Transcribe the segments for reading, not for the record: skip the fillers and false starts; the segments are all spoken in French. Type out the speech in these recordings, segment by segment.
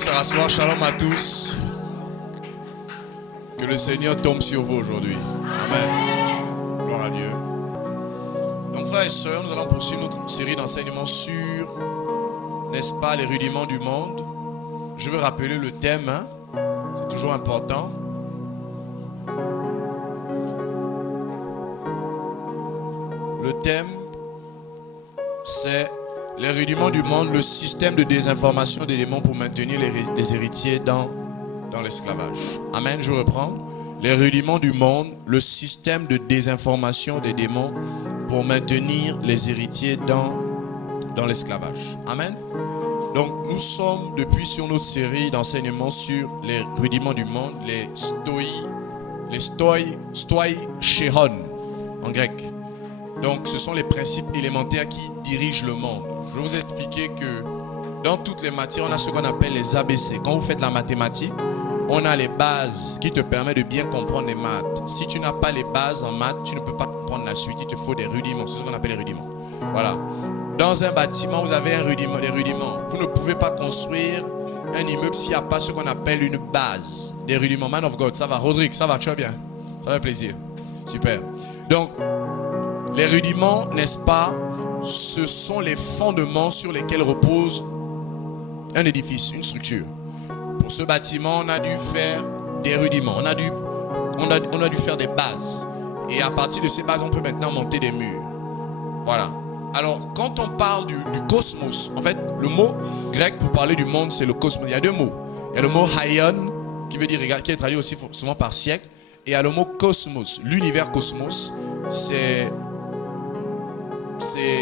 se rasseoir. Shalom à tous. Que le Seigneur tombe sur vous aujourd'hui. Amen. Gloire à Dieu. Donc frères et sœurs, nous allons poursuivre notre série d'enseignements sur, n'est-ce pas, les rudiments du monde. Je veux rappeler le thème, hein? C'est toujours important. Le thème, c'est les rudiments du monde, le système de désinformation des démons pour maintenir les héritiers dans l'esclavage. Amen, je reprends. Les rudiments du monde, le système de désinformation des démons pour maintenir les héritiers dans l'esclavage. Amen. Donc, nous sommes depuis sur notre série d'enseignements sur les rudiments du monde, les stoi chéron en grec. Donc, ce sont les principes élémentaires qui dirigent le monde. Je vais vous expliquer que dans toutes les matières, on a ce qu'on appelle les ABC. Quand vous faites la mathématique, on a les bases qui te permettent de bien comprendre les maths. Si tu n'as pas les bases en maths, tu ne peux pas comprendre la suite. Il te faut des rudiments. C'est ce qu'on appelle les rudiments. Voilà. Dans un bâtiment, vous avez des rudiments. Vous ne pouvez pas construire un immeuble s'il n'y a pas ce qu'on appelle une base. Des rudiments. Man of God, ça va. Rodrigue, ça va, tu vas bien? Ça fait plaisir. Super. Donc, les rudiments, n'est-ce pas, ce sont les fondements sur lesquels repose un édifice, une structure. Pour ce bâtiment, on a dû faire des rudiments. On a dû faire des bases. Et à partir de ces bases, on peut maintenant monter des murs. Voilà. Alors, quand on parle du cosmos, en fait, le mot grec pour parler du monde, c'est le cosmos. Il y a deux mots. Il y a le mot aion, qui veut dire, qui est traduit aussi souvent par siècle. Et il y a le mot cosmos. L'univers cosmos,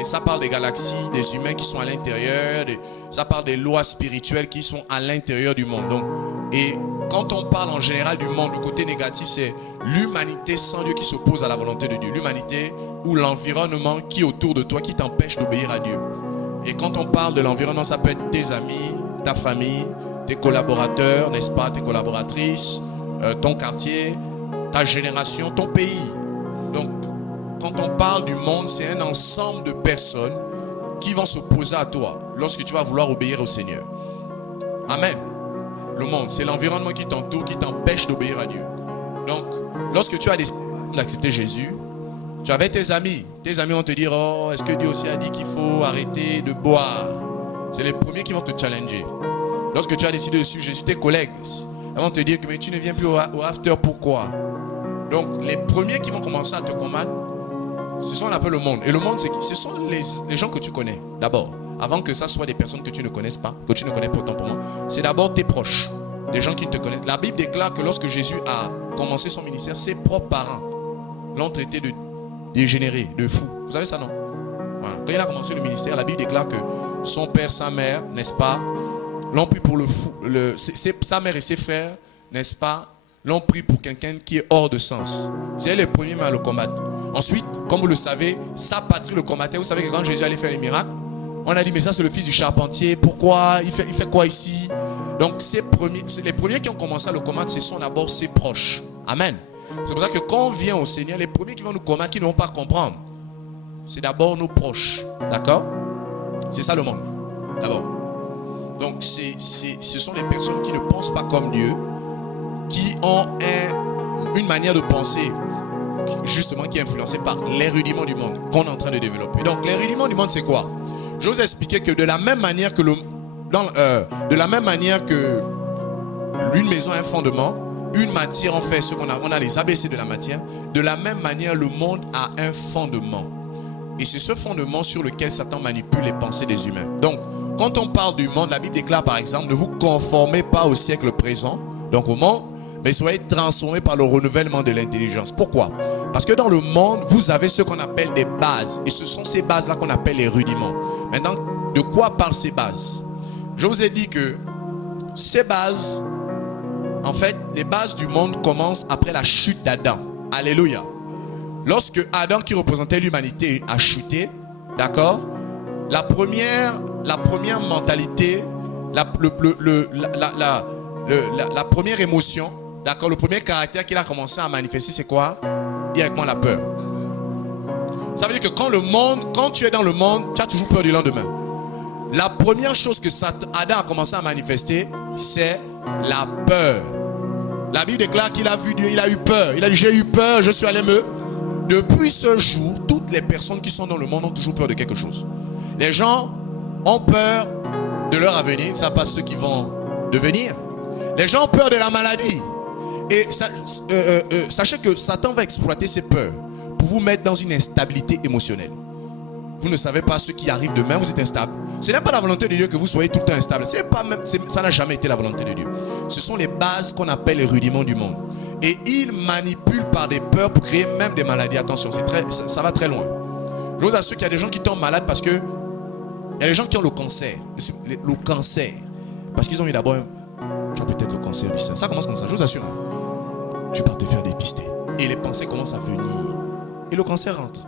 ça parle des galaxies, des humains qui sont à l'intérieur, ça parle des lois spirituelles qui sont à l'intérieur du monde. Donc, et quand on parle en général du monde, le côté négatif, c'est l'humanité sans Dieu qui s'oppose à la volonté de Dieu. L'humanité ou l'environnement qui est autour de toi, qui t'empêche d'obéir à Dieu. Et quand on parle de l'environnement, ça peut être tes amis, ta famille, tes collaborateurs, n'est-ce pas, tes collaboratrices, ton quartier, ta génération, ton pays. Donc, quand on parle du monde, c'est un ensemble de personnes qui vont s'opposer à toi lorsque tu vas vouloir obéir au Seigneur. Amen. Le monde, c'est l'environnement qui t'entoure, qui t'empêche d'obéir à Dieu. Donc, lorsque tu as décidé d'accepter Jésus, tu avais tes amis. Tes amis vont te dire, oh, est-ce que Dieu aussi a dit qu'il faut arrêter de boire? C'est les premiers qui vont te challenger. Lorsque tu as décidé de suivre Jésus, tes collègues, ils vont te dire que mais tu ne viens plus au after, pourquoi? Donc, les premiers qui vont commencer à te combattre, c'est ce qu'on appelle le monde. Et le monde, ce sont les gens que tu connais, d'abord. Avant que ça soit des personnes que tu ne connaisses pas, que tu ne connais pas autant pour moi. C'est d'abord tes proches, des gens qui te connaissent. La Bible déclare que lorsque Jésus a commencé son ministère, ses propres parents l'ont traité de dégénéré, de fou. Vous savez ça, non? Voilà. Quand il a commencé le ministère, la Bible déclare que son père, sa mère, n'est-ce pas, l'ont pris pour le fou. Sa mère et ses frères, n'est-ce pas, l'ont pris pour quelqu'un qui est hors de sens. C'est les premiers à le combattre. Ensuite, comme vous le savez, sa patrie le combattait. Vous savez que quand Jésus allait faire les miracles, on a dit, mais ça c'est le fils du charpentier. Pourquoi? Il fait quoi ici? Donc, les premiers qui ont commencé à le combattre, ce sont d'abord ses proches. Amen. C'est pour ça que quand on vient au Seigneur, les premiers qui vont nous combattre, qui ne vont pas comprendre, c'est d'abord nos proches. D'accord? C'est ça le monde. D'abord. Donc, ce sont les personnes qui ne pensent pas comme Dieu, qui ont une manière de penser justement qui est influencée par les rudiments du monde qu'on est en train de développer. Donc les rudiments du monde, c'est quoi? Je vais vous expliquer que de la même manière que l'une maison a un fondement, une matière en fait, on a les ABC de la matière. De la même manière, le monde a un fondement. Et c'est ce fondement sur lequel Satan manipule les pensées des humains. Donc, quand on parle du monde, la Bible déclare par exemple, ne vous conformez pas au siècle présent, donc au monde, mais soyez transformés par le renouvellement de l'intelligence. Pourquoi? Parce que dans le monde, vous avez ce qu'on appelle des bases. Et ce sont ces bases-là qu'on appelle les rudiments. Maintenant, de quoi parlent ces bases? Je vous ai dit que ces bases, en fait, les bases du monde commencent après la chute d'Adam. Alléluia. Lorsque Adam, qui représentait l'humanité, a chuté, d'accord? La première mentalité, la première émotion, d'accord, le premier caractère qu'il a commencé à manifester, c'est quoi? Dis avec moi, la peur. Ça veut dire que quand tu es dans le monde, tu as toujours peur du lendemain. La première chose que Adam a commencé à manifester, c'est la peur. La Bible déclare qu'il a vu Dieu, il a eu peur. Il a dit, j'ai eu peur, je suis allé me... Depuis ce jour, toutes les personnes qui sont dans le monde ont toujours peur de quelque chose. Les gens ont peur de leur avenir, ils ne savent pas ce qu'ils vont devenir. Les gens ont peur de la maladie. Et sachez que Satan va exploiter ces peurs pour vous mettre dans une instabilité émotionnelle. Vous ne savez pas ce qui arrive demain, vous êtes instable. Ce n'est pas la volonté de Dieu que vous soyez tout le temps instable. Ça n'a jamais été la volonté de Dieu. Ce sont les bases qu'on appelle les rudiments du monde. Et il manipule par des peurs pour créer même des maladies. Attention, ça va très loin. Je vous assure qu'il y a des gens qui tombent malades parce que il y a des gens qui ont le cancer. Le cancer. Parce qu'ils ont eu d'abord, tu as peut-être le cancer du sein. Ça commence comme ça, je vous assure. Tu pars te faire dépister. Et les pensées commencent à venir. Et le cancer rentre.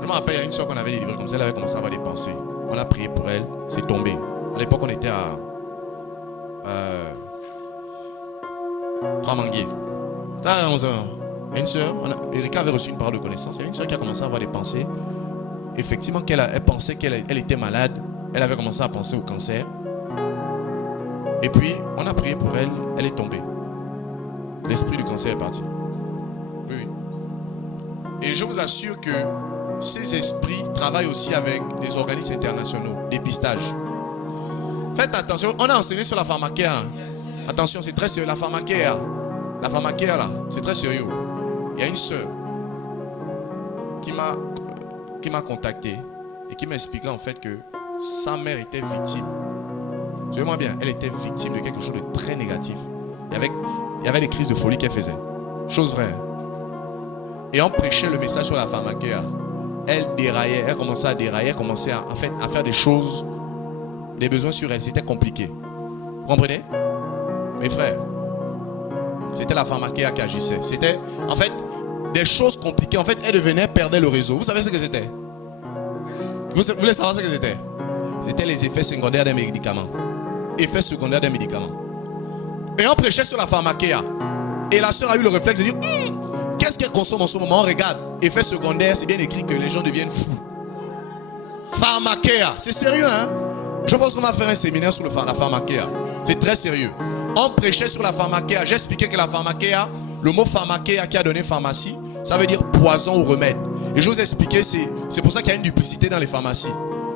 Je me rappelle, il y a une soeur qu'on avait délivrée comme ça, elle avait commencé à avoir des pensées. On a prié pour elle, c'est tombé. À l'époque, on était à Tramanguil. Ça, il y a une soeur, Erika avait reçu une parole de connaissance. Il y a une soeur qui a commencé à avoir des pensées. Effectivement, elle pensait qu'elle était malade. Elle avait commencé à penser au cancer. Et puis, on a prié pour elle, elle est tombée. L'esprit du cancer est parti. Oui. Et je vous assure que ces esprits travaillent aussi avec des organismes internationaux, dépistage. Faites attention, on a enseigné sur la pharmacare. Hein. Attention, c'est très sérieux. La pharmacare là, c'est très sérieux. Il y a une sœur qui m'a contacté et qui m'a expliqué en fait que sa mère était victime. Suivez-moi bien, elle était victime de quelque chose de très négatif. Il y avait des crises de folie qu'elle faisait. Chose vraie. Et on prêchait le message sur la pharmacare. Elle déraillait, elle commençait à dérailler, elle commençait à faire des choses, des besoins sur elle. C'était compliqué. Vous comprenez? Mes frères, c'était la pharmacare qui agissait. C'était, en fait, des choses compliquées. En fait, elle perdait le réseau. Vous savez ce que c'était? Vous voulez savoir ce que c'était? C'était les effets secondaires des médicaments. Effets secondaires des médicaments. Et on prêchait sur la pharmacare. Et la sœur a eu le réflexe de dire, qu'est-ce qu'elle consomme en ce moment? On regarde. Effets secondaires, c'est bien écrit que les gens deviennent fous. Pharmacare, c'est sérieux, hein? Je pense qu'on va faire un séminaire sur la pharmacare. C'est très sérieux. On prêchait sur la pharmacare. J'expliquais que la pharmacare, le mot pharmacare qui a donné pharmacie, ça veut dire poison ou remède. Et je vous expliquais, c'est pour ça qu'il y a une duplicité dans les pharmacies.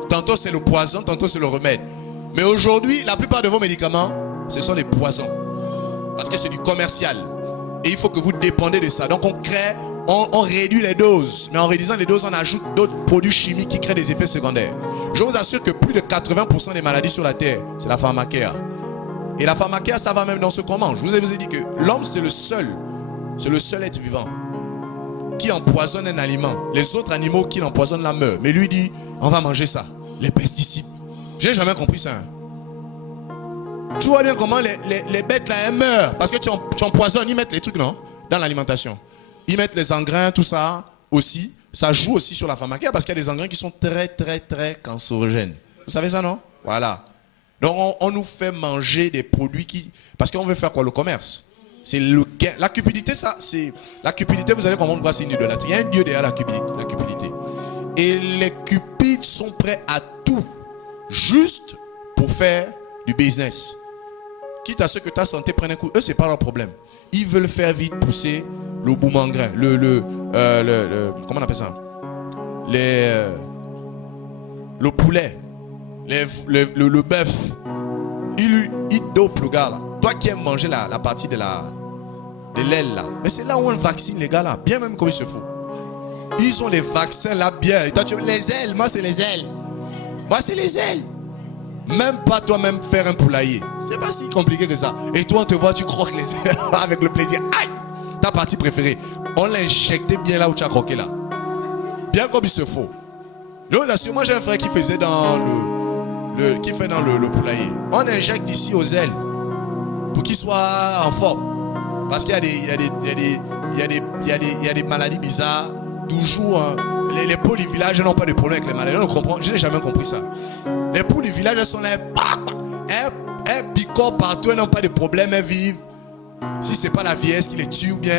Tantôt c'est le poison, tantôt c'est le remède. Mais aujourd'hui, la plupart de vos médicaments, ce sont des poisons. Parce que c'est du commercial. Et il faut que vous dépendez de ça. Donc on réduit les doses. Mais en réduisant les doses, on ajoute d'autres produits chimiques qui créent des effets secondaires. Je vous assure que plus de 80% des maladies sur la terre, c'est la pharmacare. Et la pharmacare, ça va même dans ce qu'on mange. Je vous ai dit que l'homme, c'est le seul être vivant qui empoisonne un aliment. Les autres animaux qui l'empoisonnent la meurent. Mais lui dit, on va manger ça. Les pesticides. J'ai jamais compris ça. Tu vois bien comment les bêtes là, elles meurent. Parce que tu empoisonnes, ils mettent les trucs, non? Dans l'alimentation. Ils mettent les engrains, tout ça aussi. Ça joue aussi sur la pharmacare parce qu'il y a des engrains qui sont très, très, très cancérogènes. Vous savez ça, non? Voilà. Donc on nous fait manger des produits qui... Parce qu'on veut faire quoi? Le commerce. C'est le gain. La cupidité, ça, c'est... La cupidité, vous allez comprendre pourquoi c'est une idolâtrie. Il y a un Dieu derrière la cupidité. Et les cupides sont prêts à tout. Juste pour faire du business. Quitte à ce que ta santé prenne un coup. Eux, c'est pas leur problème. Ils veulent faire vite pousser le boumangrin. Comment on appelle ça? Le poulet. Le bœuf. Il dope le gars là. Toi qui aimes manger la partie de l'aile là. Mais c'est là où on vaccine les gars là. Bien même comme il se faut. Ils ont les vaccins là bien. Et toi tu veux les ailes. Moi c'est les ailes. Moi c'est les ailes. Même pas toi-même faire un poulailler. C'est pas si compliqué que ça. Et toi on te voit, tu croques les ailes avec le plaisir. Aïe! Ta partie préférée. On l'a injecté bien là où tu as croqué là. Bien comme il se faut. Je vous assure, moi j'ai un frère qui faisait dans le poulailler. On injecte ici aux ailes pour qu'il soit en forme. Parce qu'il y a des maladies bizarres. Toujours, hein. Les poules du village n'ont pas de problème avec les maladies. On comprend. Je n'ai jamais compris ça. Les poules du village, elles sont là. Elles picorent partout, elles n'ont pas de problème, elles vivent. Si ce n'est pas la vieillesse qui les tue, ou bien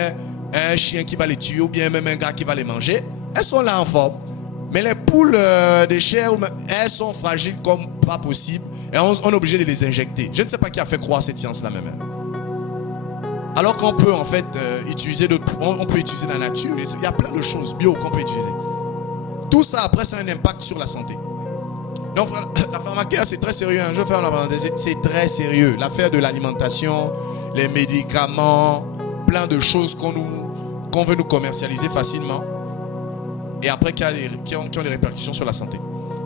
un chien qui va les tuer, ou bien même un gars qui va les manger, elles sont là en forme. Mais les poules de chair, elles sont fragiles comme pas possible. Et on est obligé de les injecter. Je ne sais pas qui a fait croire cette science-là même. Alors qu'on peut en fait utiliser on peut utiliser la nature. Il y a plein de choses bio qu'on peut utiliser. Tout ça après ça a un impact sur la santé. Donc la pharmacopée c'est très sérieux. Je vais faire la parenthèse. C'est très sérieux. L'affaire de l'alimentation, les médicaments, plein de choses qu'on veut nous commercialiser facilement. Et après qui ont des répercussions sur la santé.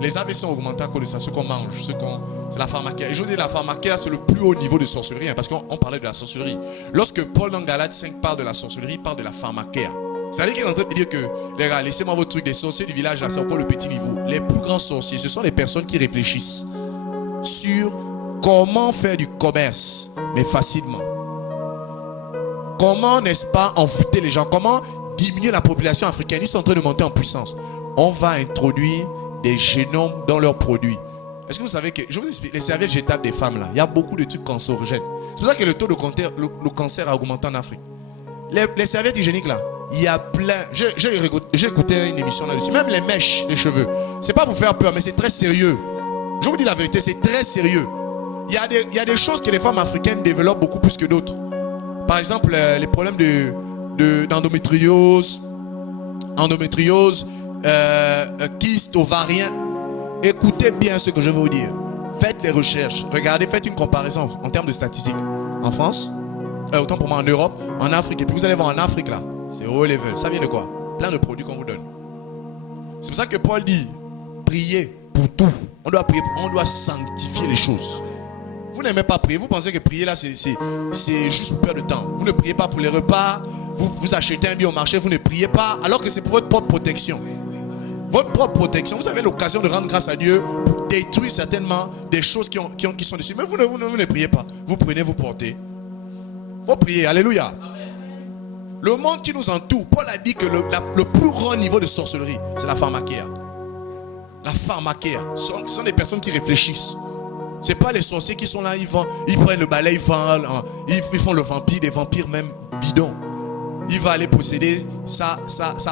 Les AVC ont augmenté à cause de ça, ce qu'on mange, c'est la pharmacopée. Et je vous dis, la pharmacopée, c'est le plus haut niveau de sorcellerie, parce qu'on parlait de la sorcellerie. Lorsque Paul dans Galates 5 parle de la sorcellerie, il parle de la pharmacopée. C'est-à-dire qu'il est en train de dire que, les gars, laissez-moi votre truc, les sorciers du village, là, c'est encore le petit niveau. Les plus grands sorciers, ce sont les personnes qui réfléchissent sur comment faire du commerce, mais facilement. Comment, n'est-ce pas, envoûter les gens, comment diminuer la population africaine. Ils sont en train de monter en puissance. On va introduire des génomes dans leurs produits. Est-ce que vous savez que, je vous explique, les serviettes jetables des femmes là, il y a beaucoup de trucs cancérogènes. C'est pour ça que le taux de cancer a augmenté en Afrique. Les serviettes hygiéniques là, il y a plein. J'ai écouté une émission là-dessus. Même les mèches, les cheveux. C'est pas pour faire peur, mais c'est très sérieux. Je vous dis la vérité, c'est très sérieux. Il y a des choses que les femmes africaines développent beaucoup plus que d'autres. Par exemple, les problèmes d'endométriose, kyste ovarien. Écoutez bien ce que je vais vous dire. Faites les recherches. Regardez, faites une comparaison en termes de statistiques. En France, autant pour moi en Europe, en Afrique. Et puis vous allez voir en Afrique là, c'est haut level. Ça vient de quoi? Plein de produits qu'on vous donne. C'est pour ça que Paul dit, priez pour tout. On doit prier, on doit sanctifier les choses. Vous n'aimez pas prier. Vous pensez que prier là, c'est juste pour perdre de temps. Vous ne priez pas pour les repas. Vous achetez un bien au marché, vous ne priez pas, alors que c'est pour votre propre protection. Votre propre protection. Vous avez l'occasion de rendre grâce à Dieu pour détruire certainement des choses qui sont dessus. Mais vous ne priez pas. Vous prenez, vous portez. Vous priez. Alléluia. Amen. Le monde qui nous entoure, Paul a dit que le plus grand niveau de sorcellerie, c'est la pharmacopée. La pharmacopée. Ce sont des personnes qui réfléchissent. Ce n'est pas les sorciers qui sont là, ils prennent le balai, ils font le vampire, des vampires même bidons. Il va aller posséder sa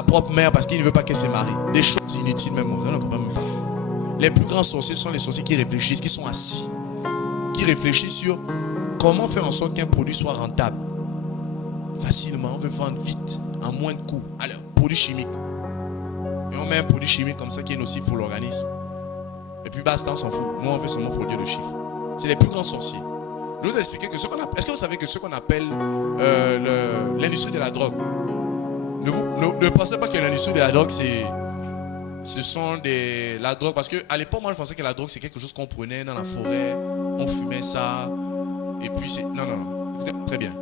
propre mère parce qu'il ne veut pas qu'elle se marie. Des choses inutiles même. Vous n'en comprenez même pas. Les plus grands sorciers sont les sorciers qui réfléchissent, qui sont assis. Qui réfléchissent sur comment faire en sorte qu'un produit soit rentable. Facilement, on veut vendre vite, à moins de coûts. Alors, produit chimique. Et on met un produit chimique comme ça qui est nocif pour l'organisme. Et puis basta, on s'en fout. Nous, on veut seulement produire de chiffres. C'est les plus grands sorciers. Je vais vous expliquer que est-ce que vous savez que ce qu'on appelle l'industrie de la drogue, ne pensez pas que l'industrie de la drogue, la drogue, parce qu'à l'époque, moi, je pensais que la drogue, c'est quelque chose qu'on prenait dans la forêt, on fumait ça, et puis c'est... Non. Écoutez, très bien.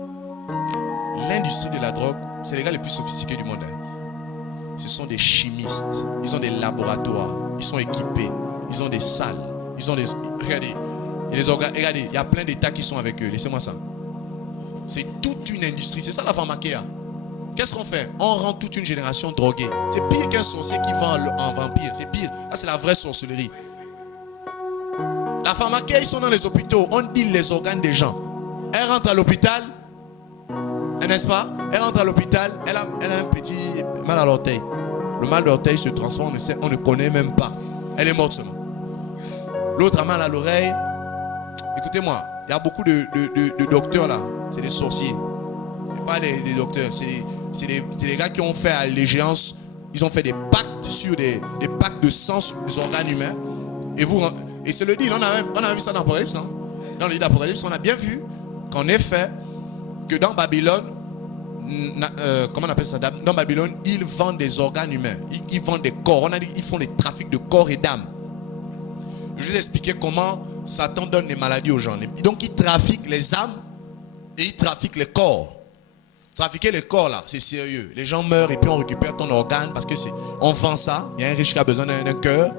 L'industrie de la drogue, c'est les gars les plus sophistiqués du monde. Ce sont des chimistes, ils ont des laboratoires, ils sont équipés, ils ont des salles, ils ont des... Regardez, regardez, il y a plein d'États qui sont avec eux. Laissez-moi ça. C'est toute une industrie. C'est ça la pharmacopée. Qu'est-ce qu'on fait? On rend toute une génération droguée. C'est pire qu'un sorcier qui vend un vampire. C'est pire. Là, c'est la vraie sorcellerie. La pharmacopée, ils sont dans les hôpitaux. On deal les organes des gens. Elle rentre à l'hôpital. N'est-ce pas? Elle rentre à l'hôpital. Elle a un petit mal à l'orteil. Le mal d'orteil se transforme. On ne connaît même pas. Elle est morte seulement. L'autre a mal à l'oreille. Écoutez-moi, il y a beaucoup de docteurs là, c'est des sorciers. C'est pas des docteurs, c'est des gars qui ont fait allégeance, ils ont fait des pactes sur des pactes de sang sur les organes humains. Et c'est le deal, on a vu ça dans l'Apocalypse, non? Dans le livre d'Apocalypse, on a bien vu qu'en effet, que dans Babylone, comment on appelle ça? Dans Babylone, ils vendent des organes humains, ils vendent des corps, on a dit qu'ils font des trafics de corps et d'âmes. Je vais vous expliquer comment Satan donne des maladies aux gens. Donc, il trafique les âmes et il trafique les corps. Trafiquer les corps, là, c'est sérieux. Les gens meurent et puis on récupère ton organe parce que on vend ça. Il y a un riche qui a besoin d'un cœur.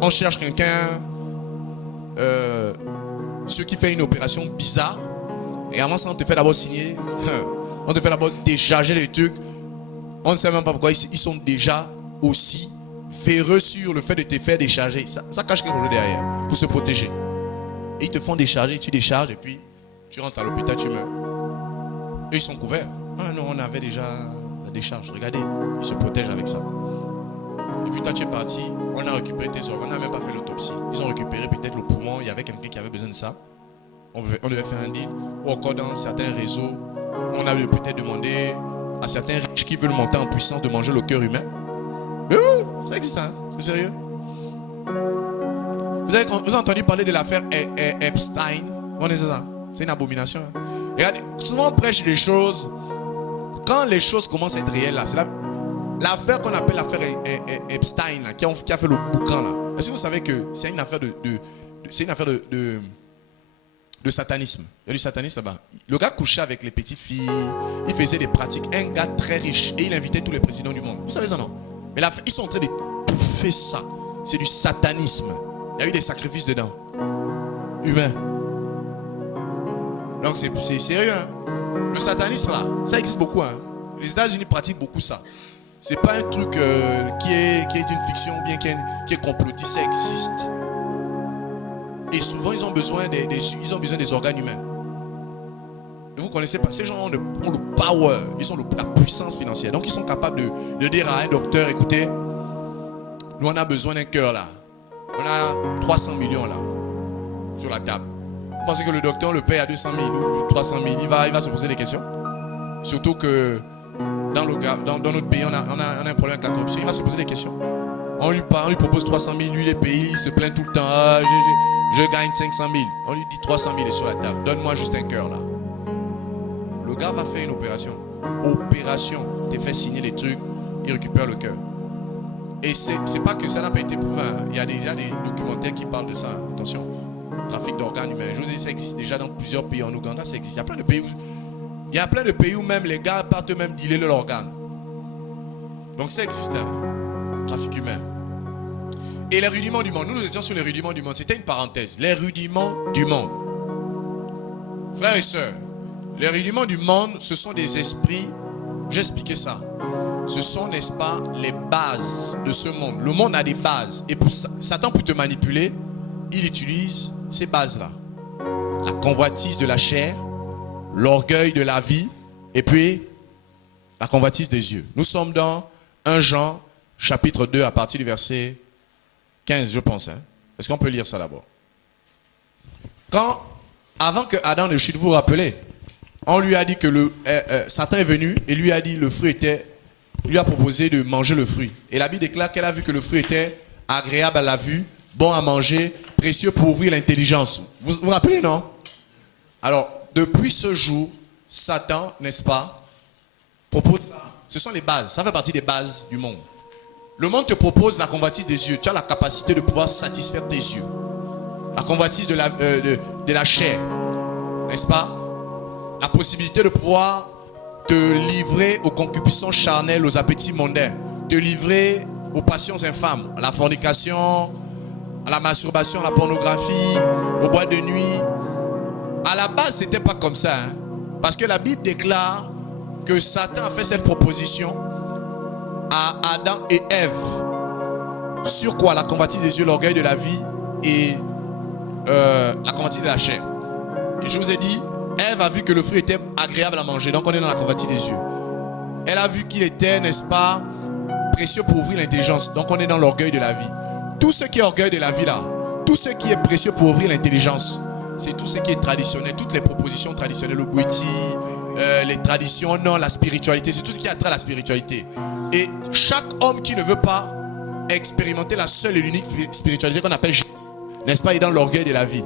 On cherche quelqu'un ceux qui fait une opération bizarre. Et avant ça, on te fait d'abord signer. On te fait d'abord décharger les trucs. On ne sait même pas pourquoi ils sont déjà aussi véreux sur le fait de te faire décharger. Ça cache quelque chose derrière pour se protéger. Et ils te font décharger, tu décharges et puis tu rentres à l'hôpital, tu meurs. Eux, ils sont couverts. Ah non, on avait déjà la décharge. Regardez, ils se protègent avec ça. Et puis toi, tu es parti, On a récupéré tes organes, on n'a même pas fait l'autopsie. Ils ont récupéré peut-être le poumon, il y avait quelqu'un qui avait besoin de ça. On devait faire un deal. Ou encore dans certains réseaux, on a peut-être demandé à certains riches qui veulent monter en puissance de manger le cœur humain. Mais oui, ça existe, hein? C'est sérieux. Vous avez entendu parler de l'affaire Epstein? On est ça. C'est une abomination. Hein? Regardez, souvent on prêche des choses. Quand les choses commencent à être réelles, là, c'est l'affaire qu'on appelle l'affaire Epstein, là, qui a fait le boucan. Là. Est-ce que vous savez que c'est une affaire de satanisme? Il y a du satanisme là-bas. Le gars couchait avec les petites filles, il faisait des pratiques. Un gars très riche et il invitait tous les présidents du monde. Vous savez ça, non? Mais là, ils sont en train de tout faire ça. C'est du satanisme. Il y a eu des sacrifices dedans. Humains. Donc c'est sérieux. Hein? Le satanisme là, ça existe beaucoup. Hein? Les États-Unis pratiquent beaucoup ça. C'est pas un truc qui est une fiction ou bien qui est complotiste, ça existe. Et souvent ils ont besoin des organes humains. Et vous connaissez pas, ces gens ont le power, ils ont la puissance financière. Donc ils sont capables de dire à un docteur, écoutez, nous on a besoin d'un cœur là. On a 300 millions là, sur la table. Vous pensez que le docteur le paye à 200 000 ou 300 000, il va se poser des questions. Surtout que dans notre pays, on a un problème avec la corruption. Il va se poser des questions. On lui propose 300 000, lui il est payé, il se plaint tout le temps. Ah, je gagne 500 000. On lui dit 300 000 est sur la table. Donne-moi juste un cœur là. Le gars va faire une opération. Te fait signer les trucs, il récupère le cœur. Et c'est pas que ça n'a pas été prouvé. Il y a déjà des documentaires qui parlent de ça. Attention, trafic d'organes humains. Je vous dis, ça existe déjà dans plusieurs pays. En Ouganda, ça existe. Il y a plein de pays où même les gars partent eux-mêmes dealer leur organe. Donc ça existe. Trafic humain. Et les rudiments du monde. Nous étions sur les rudiments du monde. C'était une parenthèse. Les rudiments du monde. Frères et sœurs, les rudiments du monde, ce sont des esprits. J'ai expliqué ça. Ce sont, n'est-ce pas, les bases de ce monde. Le monde a des bases. Et pour Satan, pour te manipuler, il utilise ces bases-là. La convoitise de la chair, l'orgueil de la vie, et puis la convoitise des yeux. Nous sommes dans 1 Jean, chapitre 2, à partir du verset 15, je pense. Hein. Est-ce qu'on peut lire ça d'abord? Avant que Adam ne chute, vous vous rappelez, on lui a dit que Satan est venu et lui a dit le fruit lui a proposé de manger le fruit. Et la Bible déclare qu'elle a vu que le fruit était agréable à la vue, bon à manger, précieux pour ouvrir l'intelligence. Vous vous rappelez, non? Alors, depuis ce jour, Satan, n'est-ce pas, propose ça. Ce sont les bases, ça fait partie des bases du monde. Le monde te propose la convoitise des yeux. Tu as la capacité de pouvoir satisfaire tes yeux. La convoitise de la chair, n'est-ce pas? La possibilité de pouvoir te livrer aux concupiscences charnelles, aux appétits mondains, te livrer aux passions infâmes, à la fornication, à la masturbation, à la pornographie, aux boîtes de nuit. À la base, c'était pas comme ça, hein? Parce que la Bible déclare que Satan a fait cette proposition à Adam et Ève. Sur quoi? La convoitise des yeux, l'orgueil de la vie et la convoitise de la chair. Et je vous ai dit, Ève a vu que le fruit était agréable à manger. Donc on est dans la convoitise des yeux. Elle a vu qu'il était, n'est-ce pas, précieux pour ouvrir l'intelligence. Donc on est dans l'orgueil de la vie. Tout ce qui est orgueil de la vie là, tout ce qui est précieux pour ouvrir l'intelligence, c'est tout ce qui est traditionnel. Toutes les propositions traditionnelles, le bouiti, les traditions, non, la spiritualité, c'est tout ce qui a trait à la spiritualité. Et chaque homme qui ne veut pas expérimenter la seule et l'unique spiritualité qu'on appelle, n'est-ce pas, il est dans l'orgueil de la vie.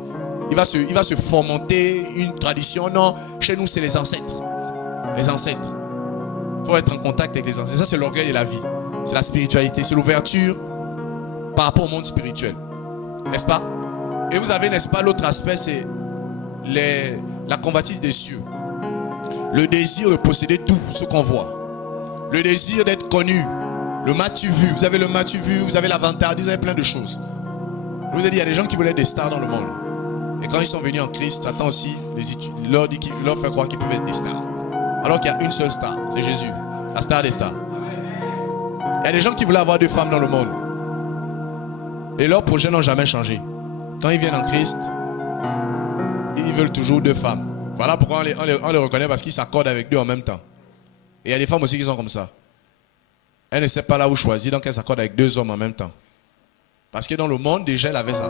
Il va se fomenter une tradition. Non, chez nous, c'est les ancêtres. Les ancêtres. Il faut être en contact avec les ancêtres. Ça, c'est l'orgueil de la vie. C'est la spiritualité. C'est l'ouverture par rapport au monde spirituel. N'est-ce pas? Et vous avez, n'est-ce pas, l'autre aspect, c'est la convoitise des cieux. Le désir de posséder tout ce qu'on voit. Le désir d'être connu. Le m'as-tu vu? Vous avez le m'as-tu vu? Vous avez l'avantage. Vous avez plein de choses. Je vous ai dit, il y a des gens qui voulaient être des stars dans le monde. Et quand ils sont venus en Christ, Satan aussi leur fait croire qu'ils peuvent être des stars. Alors qu'il y a une seule star, c'est Jésus, la star des stars. Il y a des gens qui voulaient avoir 2 femmes dans le monde. Et leurs projets n'ont jamais changé. Quand ils viennent en Christ, ils veulent toujours 2 femmes. Voilà pourquoi on les reconnaît, parce qu'ils s'accordent avec 2 en même temps. Et il y a des femmes aussi qui sont comme ça. Elle ne sait pas là où choisir, donc elle s'accorde avec 2 hommes en même temps. Parce que dans le monde, déjà, elle avait ça.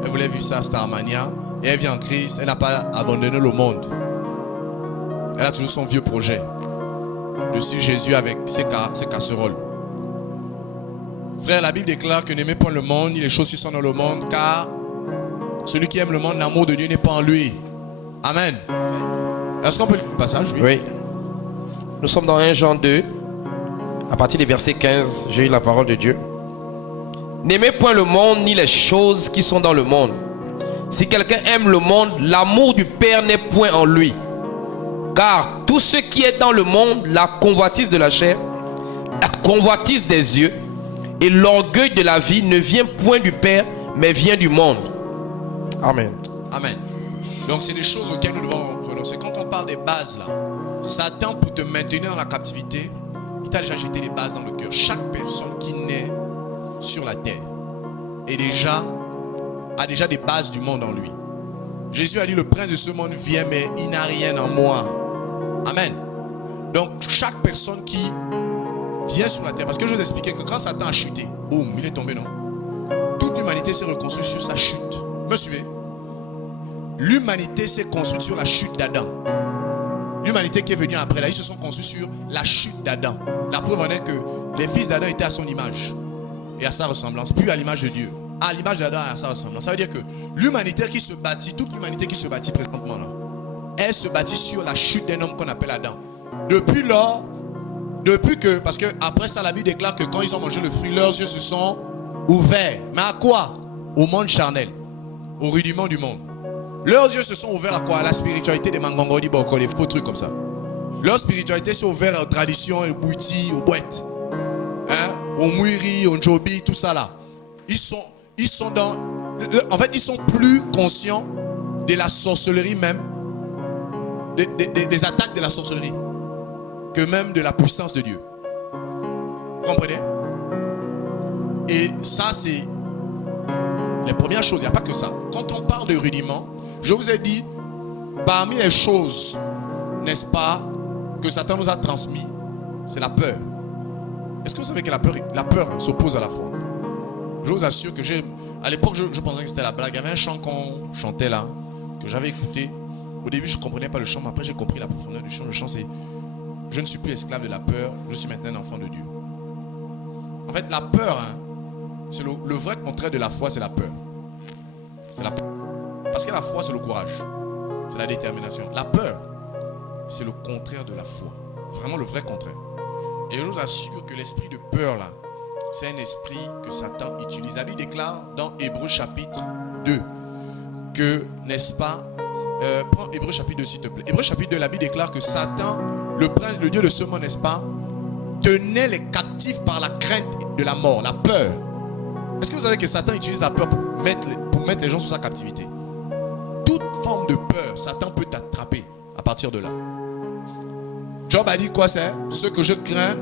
Elle voulait vivre ça à Starmania. Et elle vient en Christ. Elle n'a pas abandonné le monde. Elle a toujours son vieux projet. De suivre Jésus avec ses casseroles. Frère, la Bible déclare que n'aimez pas le monde, ni les choses qui sont dans le monde, car celui qui aime le monde, l'amour de Dieu n'est pas en lui. Amen. Est-ce qu'on peut lire le passage? Oui. Nous sommes dans 1 Jean 2. À partir des versets 15, j'ai eu la parole de Dieu. N'aimez point le monde, ni les choses qui sont dans le monde. Si quelqu'un aime le monde, l'amour du Père n'est point en lui. Car tout ce qui est dans le monde, la convoitise de la chair, la convoitise des yeux et l'orgueil de la vie ne vient point du Père, mais vient du monde. Amen. Amen. Donc c'est des choses auxquelles nous devons renoncer. Quand on parle des bases là, Satan, pour te maintenir dans la captivité, il t'a déjà jeté les bases dans le cœur. Chaque personne qui naît sur la terre a déjà des bases du monde en lui. Jésus a dit, le prince de ce monde vient, mais il n'a rien en moi. Amen. Donc chaque personne qui vient sur la terre, parce que je vous expliquais que quand Satan a chuté, boum, il est tombé, non? Toute l'humanité s'est reconstruite sur sa chute. Me suivez? L'humanité s'est construite sur la chute d'Adam. L'humanité qui est venue après là, ils se sont construits sur la chute d'Adam. La preuve en est que les fils d'Adam étaient à son image et à sa ressemblance, puis à l'image de Dieu. À l'image d'Adam et à sa ressemblance. Ça veut dire que l'humanité qui se bâtit, toute l'humanité qui se bâtit présentement là, elle se bâtit sur la chute d'un homme qu'on appelle Adam. Depuis lors, parce que après ça, la Bible déclare que quand ils ont mangé le fruit, leurs yeux se sont ouverts. Mais à quoi? Au monde charnel, au rudiment du monde. Leurs yeux se sont ouverts à quoi? À la spiritualité des mangongodi boko, les faux trucs comme ça. Leur spiritualité s'est ouverte aux traditions, aux boutis, aux boîtes, aux mouiri, aux njobi, tout ça là. Ils sont dans... En fait, ils sont plus conscients de la sorcellerie même, des attaques de la sorcellerie, que même de la puissance de Dieu. Vous comprenez? Et ça, c'est les premières choses. Il n'y a pas que ça. Quand on parle de rudiments, je vous ai dit, parmi les choses, n'est-ce pas, que Satan nous a transmis, c'est la peur. Est-ce que vous savez que la peur s'oppose à la foi? Je vous assure que à l'époque, je pensais que c'était la blague. Il y avait un chant qu'on chantait là, que j'avais écouté. Au début, je ne comprenais pas le chant, mais après, j'ai compris la profondeur du chant. Le chant, c'est: je ne suis plus esclave de la peur, je suis maintenant un enfant de Dieu. En fait, la peur, c'est le vrai contraire de la foi, c'est la peur. C'est la peur. Parce que la foi, c'est le courage, c'est la détermination. La peur, c'est le contraire de la foi. Vraiment le vrai contraire. Et je vous assure que l'esprit de peur là, c'est un esprit que Satan utilise. La Bible déclare dans Hébreux chapitre 2 que, n'est-ce pas, prends Hébreux chapitre 2 s'il te plaît. Hébreux chapitre 2, la Bible déclare que Satan, le prince, le dieu de ce monde, n'est-ce pas, tenait les captifs par la crainte de la mort, la peur. Est-ce que vous savez que Satan utilise la peur pour mettre les gens sous sa captivité? Toute forme de peur, Satan peut t'attraper à partir de là. Job a dit quoi? C'est ce que je crains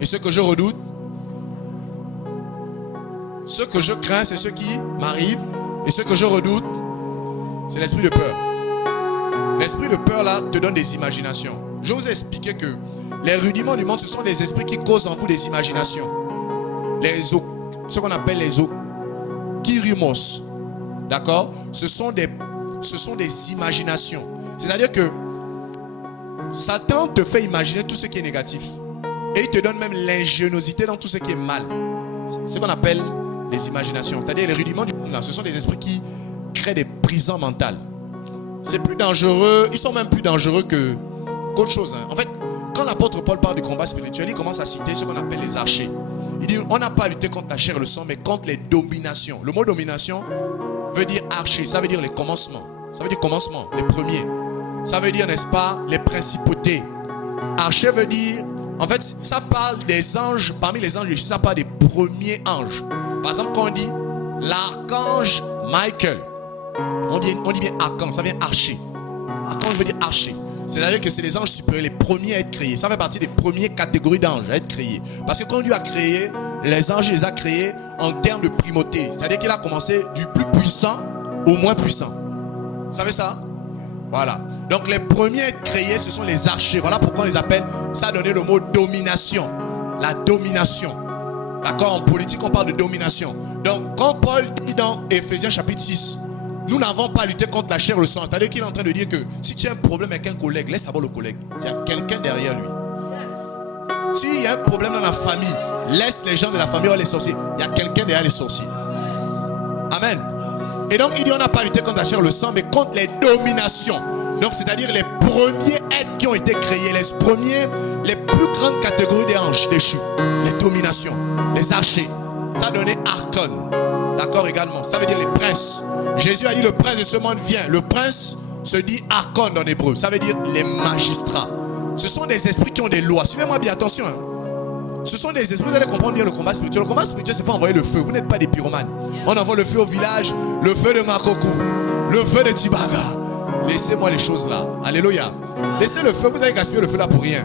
et ce que je redoute. Ce que je crains, c'est ce qui m'arrive, et ce que je redoute, c'est l'esprit de peur. L'esprit de peur là te donne des imaginations. Je vous ai expliqué que les rudiments du monde, ce sont des esprits qui causent en vous des imaginations. Ce qu'on appelle les kirimos. D'accord? Ce sont des imaginations. C'est-à-dire que Satan te fait imaginer tout ce qui est négatif. Et il te donne même l'ingéniosité dans tout ce qui est mal. C'est ce qu'on appelle les imaginations. C'est-à-dire les rudiments du monde, ce sont des esprits qui créent des prisons mentales. C'est plus dangereux. Ils sont même plus dangereux qu'autre chose. En fait, quand l'apôtre Paul parle du combat spirituel, il commence à citer ce qu'on appelle les archers. Il dit, on n'a pas à lutter contre la chair et le sang, mais contre les dominations. Le mot domination veut dire archer. Ça veut dire les commencements. Ça veut dire commencement, les premiers. Ça veut dire, n'est-ce pas, les principautés. Archer veut dire, en fait, ça parle des anges. Parmi les anges, ça parle des premiers anges. Par exemple, quand on dit l'archange Michael, on dit bien archange, ça vient archer. Archange veut dire archer. C'est-à-dire que c'est les anges supérieurs, les premiers à être créés. Ça fait partie des premières catégories d'anges à être créés. Parce que quand Dieu a créé, les anges, il les a créés en termes de primauté. C'est-à-dire qu'il a commencé du plus puissant au moins puissant. Vous savez ça? Voilà. Donc les premiers à être créés, ce sont les archers. Voilà pourquoi on les appelle, ça a donné le mot domination. La domination. D'accord, en politique, on parle de domination. Donc, quand Paul dit dans Éphésiens chapitre 6, nous n'avons pas lutté contre la chair et le sang. C'est-à-dire qu'il est en train de dire que si tu as un problème avec un collègue, laisse savoir le collègue. Il y a quelqu'un derrière lui. S'il y a un problème dans la famille, laisse les gens de la famille ou les sorciers. Il y a quelqu'un derrière les sorciers. Amen. Et donc, il dit on n'a pas lutté contre la chair et le sang, mais contre les dominations. Donc, c'est-à-dire les premiers êtres qui ont été créés, les plus grandes catégories des anges déchus, les dominations, les archers. Ça a donné archon. D'accord également. Ça veut dire les princes. Jésus a dit le prince de ce monde vient. Le prince se dit archon en hébreu. Ça veut dire les magistrats. Ce sont des esprits qui ont des lois. Suivez-moi bien, attention. Ce sont des esprits, vous allez comprendre bien le combat spirituel. Le combat spirituel, c'est pas envoyer le feu. Vous n'êtes pas des pyromanes. On envoie le feu au village, le feu de Makoku, le feu de Tibaga. Laissez-moi les choses là. Alléluia. Laissez le feu, vous allez gaspiller le feu là pour rien.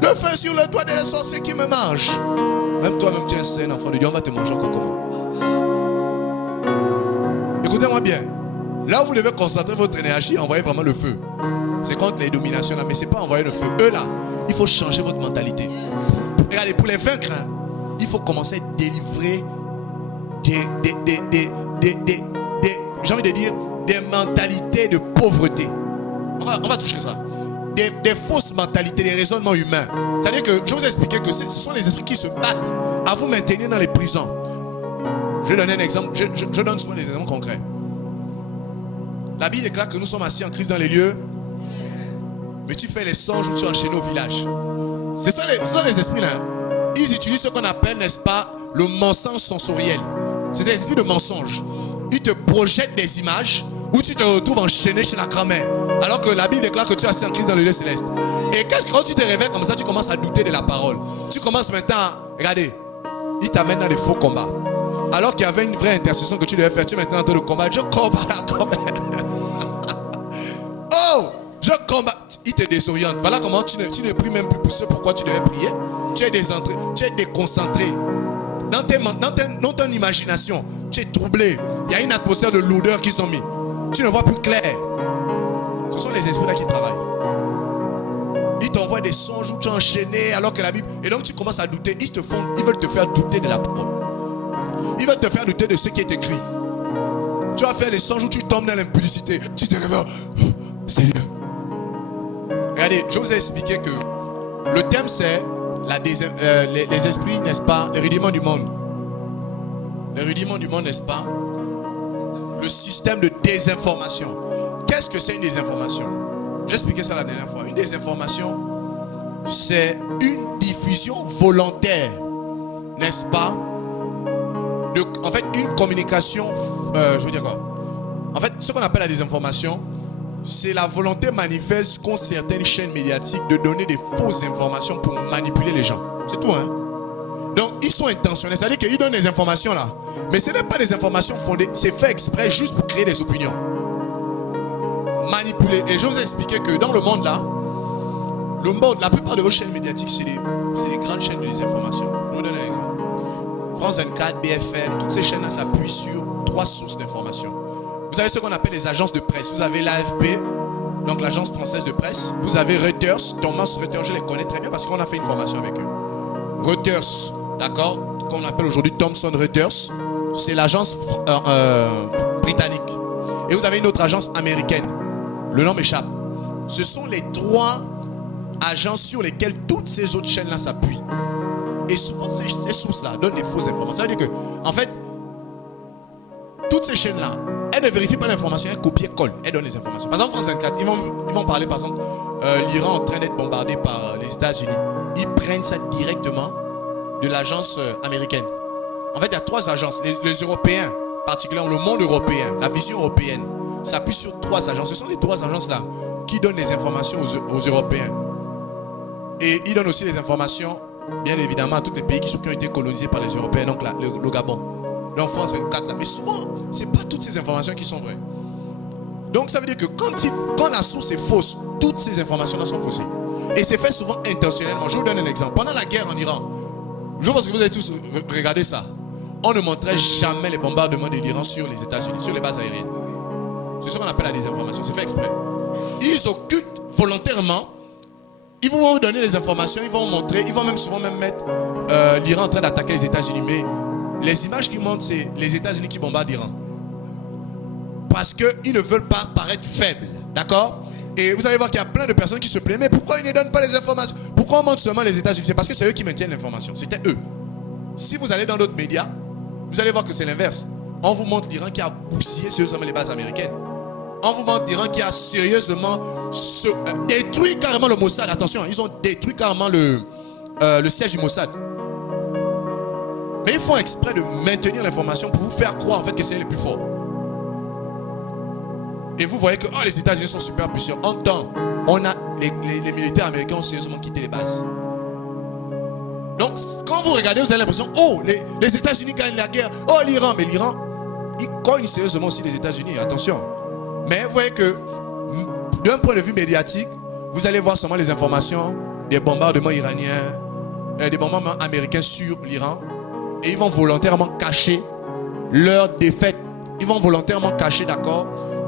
Le feu sur le toit des sorciers qui me mangent. Même toi-même, tu es un enfant de Dieu, on va te manger encore comment? Écoutez-moi bien. Là où vous devez concentrer votre énergie, envoyer vraiment le feu. C'est contre les dominations là, mais c'est pas envoyer le feu. Eux là, il faut changer votre mentalité. Regardez, pour les vaincre, il faut commencer à délivrer j'ai envie de dire, des mentalités de pauvreté. On va toucher ça. Des fausses mentalités, des raisonnements humains. C'est-à-dire que je vous ai expliqué que ce sont les esprits qui se battent à vous maintenir dans les prisons. Je vais donner un exemple. Je donne souvent des exemples concrets. La Bible déclare que nous sommes assis en Christ dans les lieux. Mais tu fais les songes où tu es enchaîné au village. Ce sont les esprits là. Ils utilisent ce qu'on appelle, n'est-ce pas, le mensonge sensoriel. C'est des esprits de mensonge. Ils te projettent des images où tu te retrouves enchaîné chez la grand-mère. Alors que la Bible déclare que tu es assis en Christ dans le lieu céleste. Et quand tu te réveilles comme ça, tu commences à douter de la parole. Tu commences maintenant à... Regardez, il t'amène dans les faux combats. Alors qu'il y avait une vraie intercession que tu devais faire. Tu es maintenant en train de combattre. Je combats la grand-mère. Oh, je combats. Il te désoriente. Voilà comment tu ne pries même plus pour ce pourquoi tu devais prier. Tu es décentré, tu es déconcentré. Dans ton imagination, tu es troublé. Il y a une atmosphère de lourdeur qu'ils ont mis. Tu ne vois plus clair. Ce sont les esprits là qui travaillent. Ils t'envoient des songes où tu es enchaîné alors que la Bible... Et donc tu commences à douter. Ils veulent te faire douter de la parole. Ils veulent te faire douter de ce qui est écrit. Tu vas faire des songes où tu tombes dans l'impudicité. Tu te réveilles. Seigneur. Regardez, je vous ai expliqué que le thème c'est les esprits, n'est-ce pas, les rudiments du monde. Les rudiments du monde, n'est-ce pas? Le système de désinformation. Qu'est-ce que c'est une désinformation? J'ai expliqué ça la dernière fois. Une désinformation, c'est une diffusion volontaire, n'est-ce pas? En fait, une communication, je veux dire quoi? En fait, ce qu'on appelle la désinformation, c'est la volonté manifeste qu'ont certaines chaînes médiatiques de donner des fausses informations pour manipuler les gens. C'est tout, hein? Donc, ils sont intentionnels. C'est-à-dire qu'ils donnent des informations là. Mais ce n'est pas des informations fondées. C'est fait exprès juste pour créer des opinions. Manipuler. Et je vous ai expliqué que dans le monde là, la plupart de vos chaînes médiatiques, c'est des grandes chaînes de désinformation. Je vous donne un exemple. France 24, BFM, toutes ces chaînes là s'appuient sur 3 sources d'information. Vous avez ce qu'on appelle les agences de presse. Vous avez l'AFP, donc l'agence française de presse. Vous avez Reuters. Thomas Reuters, je les connais très bien parce qu'on a fait une formation avec eux. Reuters, d'accord, qu'on appelle aujourd'hui Thomson Reuters. C'est l'agence britannique. Et vous avez une autre agence américaine. Le nom m'échappe. Ce sont les 3 agences sur lesquelles toutes ces autres chaînes-là s'appuient. Et souvent, ces sources-là donnent des fausses informations. Ça veut dire que, en fait, toutes ces chaînes-là, elles ne vérifient pas l'information, elles copient-collent, elles donnent les informations. Par exemple, France 24, ils vont parler, par exemple, l'Iran en train d'être bombardé par les États-Unis. Ils prennent ça directement de l'agence américaine. En fait, il y a 3 agences. Les Européens, particulièrement le monde européen, la vision européenne, s'appuie sur 3 agences. Ce sont les 3 agences-là qui donnent les informations aux Européens. Et ils donnent aussi les informations, bien évidemment, à tous les pays qui ont été colonisés par les Européens, donc le Gabon. Donc France 24 là. Mais souvent, ce n'est pas toutes ces informations qui sont vraies. Donc ça veut dire que quand la source est fausse, toutes ces informations-là sont faussées. Et c'est fait souvent intentionnellement. Je vous donne un exemple. Pendant la guerre en Iran, je pense que vous avez tous regardé ça. On ne montrait jamais les bombardements de l'Iran sur les États-Unis, sur les bases aériennes. C'est ce qu'on appelle la désinformation. C'est fait exprès. Ils occultent volontairement. Ils vont vous donner les informations, ils vont vous montrer, ils vont même souvent même mettre l'Iran en train d'attaquer les États-Unis. Mais les images qu'ils montrent, c'est les États-Unis qui bombardent l'Iran. Parce qu'ils ne veulent pas paraître faibles. D'accord? Et vous allez voir qu'il y a plein de personnes qui se plaignent. Mais pourquoi ils ne donnent pas les informations? Pourquoi on montre seulement les États-Unis? C'est parce que c'est eux qui maintiennent l'information. C'était eux. Si vous allez dans d'autres médias, vous allez voir que c'est l'inverse. On vous montre l'Iran qui a bousillé sérieusement les bases américaines. On vous montre l'Iran qui a sérieusement détruit carrément le Mossad. Attention, ils ont détruit carrément le siège du Mossad. Mais ils font exprès de maintenir l'information pour vous faire croire en fait que c'est les plus forts. Et vous voyez que les États-Unis sont super puissants. En temps, on a les militaires américains ont sérieusement quitté les bases. Donc, quand vous regardez, vous avez l'impression, les États-Unis gagnent la guerre. L'Iran. Mais l'Iran, il cogne sérieusement aussi les États-Unis. Attention. Mais vous voyez que, d'un point de vue médiatique, vous allez voir seulement les informations des bombardements iraniens, des bombardements américains sur l'Iran. Et ils vont volontairement cacher leur défaite. Ils vont volontairement cacher, d'accord,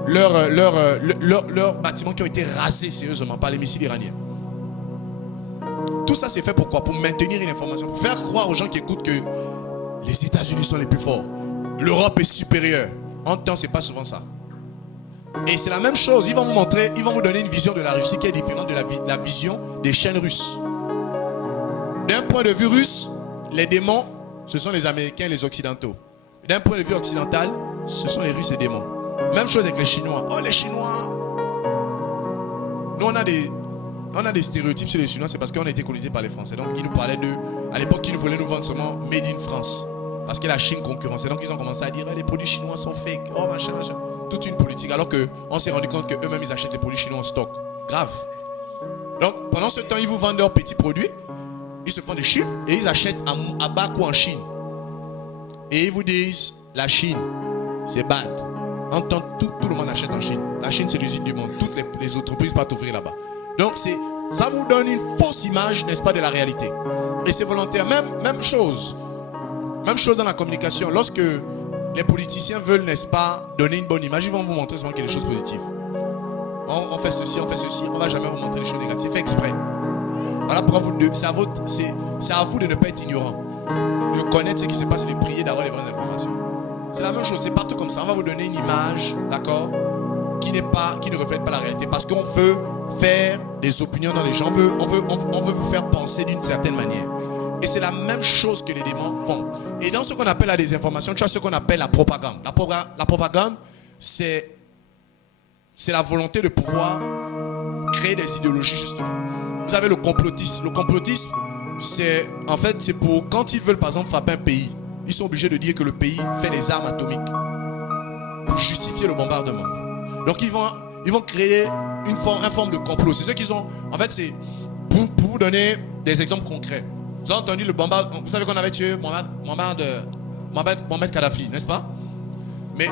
leurs bâtiments qui ont été rasés sérieusement par les missiles iraniens. Tout ça c'est fait pourquoi? Pour maintenir une information, pour faire croire aux gens qui écoutent que les États-Unis sont les plus forts, l'Europe est supérieure. En temps, c'est pas souvent ça. Et c'est la même chose. Ils vont vous montrer, ils vont vous donner une vision de la Russie qui est différente de la vision des chaînes russes. D'un point de vue russe, les démons, ce sont les Américains et les Occidentaux. D'un point de vue occidental, ce sont les Russes et les démons. Même chose avec les Chinois. Les Chinois. Nous, on a des stéréotypes sur les Chinois, c'est parce qu'on a été colonisés par les Français. Donc, ils nous parlaient d'eux. À l'époque, ils nous voulaient nous vendre seulement Made in France. Parce que la Chine concurrençait. Donc, ils ont commencé à dire les produits chinois sont fake. Machin. Toute une politique. Alors qu'on s'est rendu compte qu'eux-mêmes, ils achètent les produits chinois en stock. Grave. Donc, pendant ce temps, ils vous vendent leurs petits produits. Ils se font des chiffres et ils achètent à bas coût en Chine. Et ils vous disent, la Chine, c'est bad. En temps, tout le monde achète en Chine. La Chine, c'est l'usine du monde. Toutes les entreprises peuvent t'offrir là-bas. Donc, ça vous donne une fausse image, n'est-ce pas, de la réalité. Et c'est volontaire. Même chose. Même chose dans la communication. Lorsque les politiciens veulent, n'est-ce pas, donner une bonne image, ils vont vous montrer seulement qu'il y a des choses positives. On fait ceci, on ne va jamais vous montrer les choses négatives. C'est fait exprès. Voilà pourquoi c'est à vous de ne pas être ignorant. De connaître ce qui se passe et de prier, d'avoir les vraies informations. C'est la même chose, c'est partout comme ça. On va vous donner une image, d'accord, qui ne reflète pas la réalité. Parce qu'on veut faire des opinions dans les gens. On veut vous faire penser d'une certaine manière. Et c'est la même chose que les démons font. Et dans ce qu'on appelle la désinformation, tu as ce qu'on appelle la propagande. La propagande, c'est la volonté de pouvoir créer des idéologies, justement. Vous avez le complotisme. Le complotisme, c'est pour quand ils veulent par exemple frapper un pays, ils sont obligés de dire que le pays fait des armes atomiques pour justifier le bombardement. Donc ils vont créer une forme de complot. C'est ce qu'ils ont. En fait, c'est pour vous donner des exemples concrets. Vous avez entendu le bombardement. Vous savez qu'on avait tué Mohamed Kadhafi, n'est-ce pas? Mais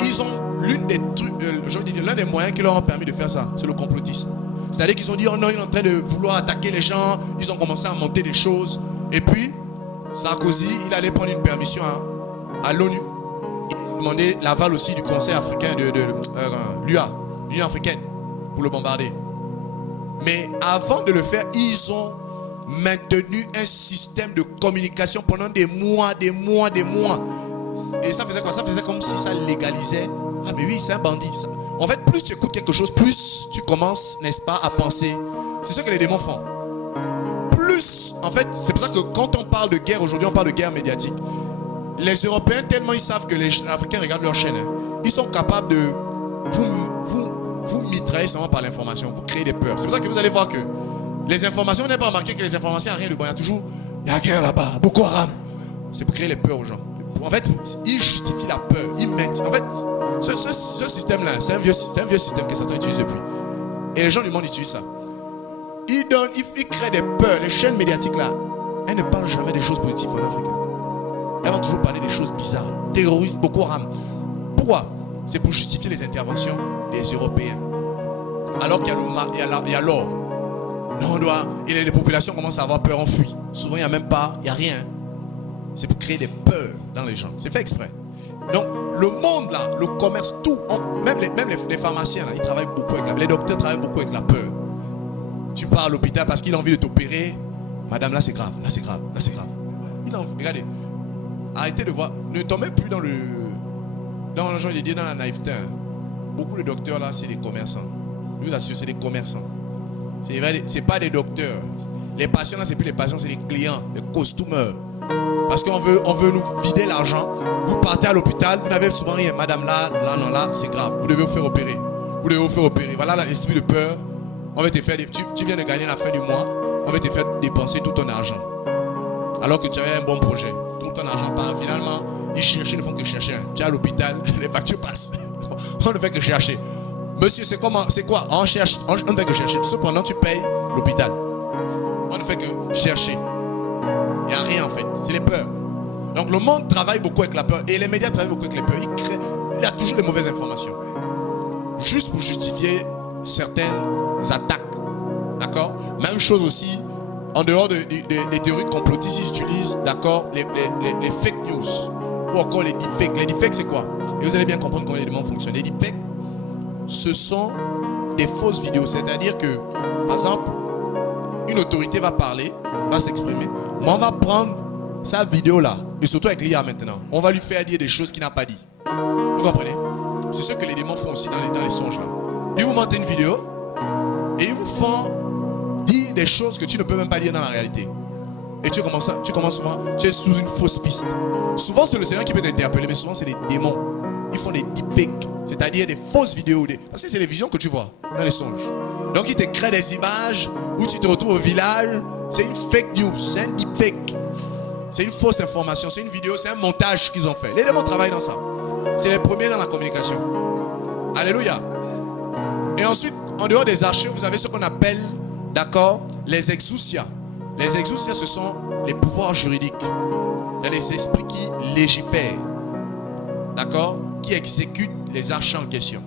ils ont l'un des moyens qui leur ont permis de faire ça, c'est le complotisme. C'est-à-dire qu'ils ont dit, non, ils sont en train de vouloir attaquer les gens. Ils ont commencé à monter des choses. Et puis, Sarkozy, il allait prendre une permission à l'ONU. Il a demandé l'aval aussi du Conseil africain de l'UA, l'Union africaine, pour le bombarder. Mais avant de le faire, ils ont maintenu un système de communication pendant des mois. Et ça faisait quoi? Ça faisait comme si ça légalisait. Ah mais oui, c'est un bandit. En fait, plus tu écoutes quelque chose, plus tu commences, n'est-ce pas, à penser. C'est ce que les démons font. Plus, en fait, c'est pour ça que quand on parle de guerre, aujourd'hui on parle de guerre médiatique. Les Européens, tellement ils savent que les Africains regardent leur chaîne, ils sont capables de vous mitrailler seulement par l'information, vous créez des peurs. C'est pour ça que vous allez voir que les informations, vous n'avez pas remarqué que les informations, il n'y a rien de bon. Il y a toujours, il y a la guerre là-bas, Boko Haram. C'est pour créer les peurs aux gens. En fait, ils justifient la peur. Ils mettent. En fait, ce système-là, c'est un vieux système que Satan utilise depuis. Et les gens du monde utilisent ça. Ils créent des peurs. Les chaînes médiatiques là, elles ne parlent jamais des choses positives en Afrique. Elles vont toujours parler des choses bizarres. Terroristes, Boko Haram. Pourquoi? C'est pour justifier les interventions des Européens. Alors qu'il y a l'or. Et les populations commencent à avoir peur, on fuit. Souvent, il n'y a même pas, il n'y a rien. C'est pour créer des peurs dans les gens. C'est fait exprès. Donc, le monde là, le commerce, tout, même les pharmaciens là, ils travaillent beaucoup avec les docteurs travaillent beaucoup avec la peur. tu pars à l'hôpital parce qu'il a envie de t'opérer. Madame, là c'est grave, là c'est grave, là c'est grave. Regardez, arrêtez de voir, ne tombez plus dans le... Dans la naïveté. Beaucoup de docteurs là, c'est des commerçants. Je vous assure, c'est des commerçants. C'est pas des docteurs. Les patients là, c'est plus les patients, c'est les clients, les costumeurs. Parce qu'on veut nous vider l'argent. Vous partez à l'hôpital, vous n'avez souvent rien. Madame là, c'est grave. Vous devez vous faire opérer. Vous devez vous faire opérer. Voilà l'esprit de peur. On va te faire tu viens de gagner la fin du mois. On va te faire dépenser tout ton argent. Alors que tu avais un bon projet. Tout ton argent part. Finalement, ils cherchent, ils ne font que chercher. Tu es à l'hôpital, les factures passent. On ne fait que chercher. Monsieur, c'est quoi? On cherche, on ne fait que chercher. Cependant, tu payes l'hôpital. On ne fait que chercher. Il n'y a rien en fait. C'est les peurs. Donc le monde travaille beaucoup avec la peur. Et les médias travaillent beaucoup avec les peurs. Il y a toujours des mauvaises informations. Juste pour justifier certaines attaques. D'accord? Même chose aussi, en dehors des théories complotistes, ils utilisent, d'accord, les fake news. Ou encore les deepfakes. Les deepfakes, c'est quoi? Et vous allez bien comprendre comment les éléments fonctionnent. Les deepfakes, ce sont des fausses vidéos. C'est-à-dire que, par exemple, une autorité va parler, va s'exprimer. Mais on va prendre sa vidéo là, et surtout avec l'IA maintenant, on va lui faire dire des choses qu'il n'a pas dit. Vous comprenez? C'est ce que les démons font aussi dans les songes là. Ils vous montrent une vidéo et ils vous font dire des choses que tu ne peux même pas dire dans la réalité. Et tu commences souvent, tu es sous une fausse piste. Souvent c'est le Seigneur qui peut t'interpeller, mais souvent c'est les démons. Ils font des deepfakes, c'est-à-dire des fausses vidéos. Parce que c'est les visions que tu vois dans les songes. Donc ils te créent des images où tu te retrouves au village. C'est une fake news, c'est un deepfake. C'est une fausse information, c'est une vidéo, c'est un montage qu'ils ont fait. Les démons travaillent dans ça. C'est les premiers dans la communication. Alléluia. Et ensuite, en dehors des archives, vous avez ce qu'on appelle, d'accord, les exousias. Les exousias, ce sont les pouvoirs juridiques. Il y a les esprits qui légifèrent, d'accord, qui exécutent les archers en question.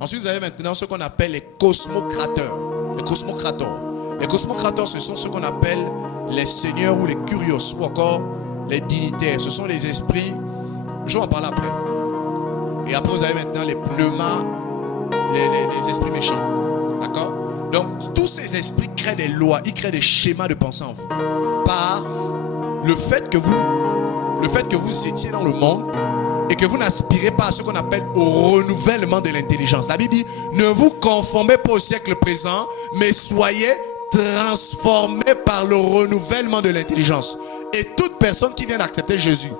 Ensuite, vous avez maintenant ce qu'on appelle les cosmocrateurs. Les cosmocrateurs. Les cosmocrateurs, ce sont ce qu'on appelle les seigneurs ou les curios, ou encore les dignitaires. Ce sont les esprits, je vais en parler après. Et après, vous avez maintenant les pneumas, les esprits méchants. D'accord? Donc, tous ces esprits créent des lois, ils créent des schémas de pensée en vous. Par le fait que vous étiez dans le monde et que vous n'aspirez pas à ce qu'on appelle au renouvellement de l'intelligence. La Bible dit, ne vous conformez pas au siècle présent, mais soyez transformés par le renouvellement de l'intelligence. Et toute personne qui vient d'accepter Jésus,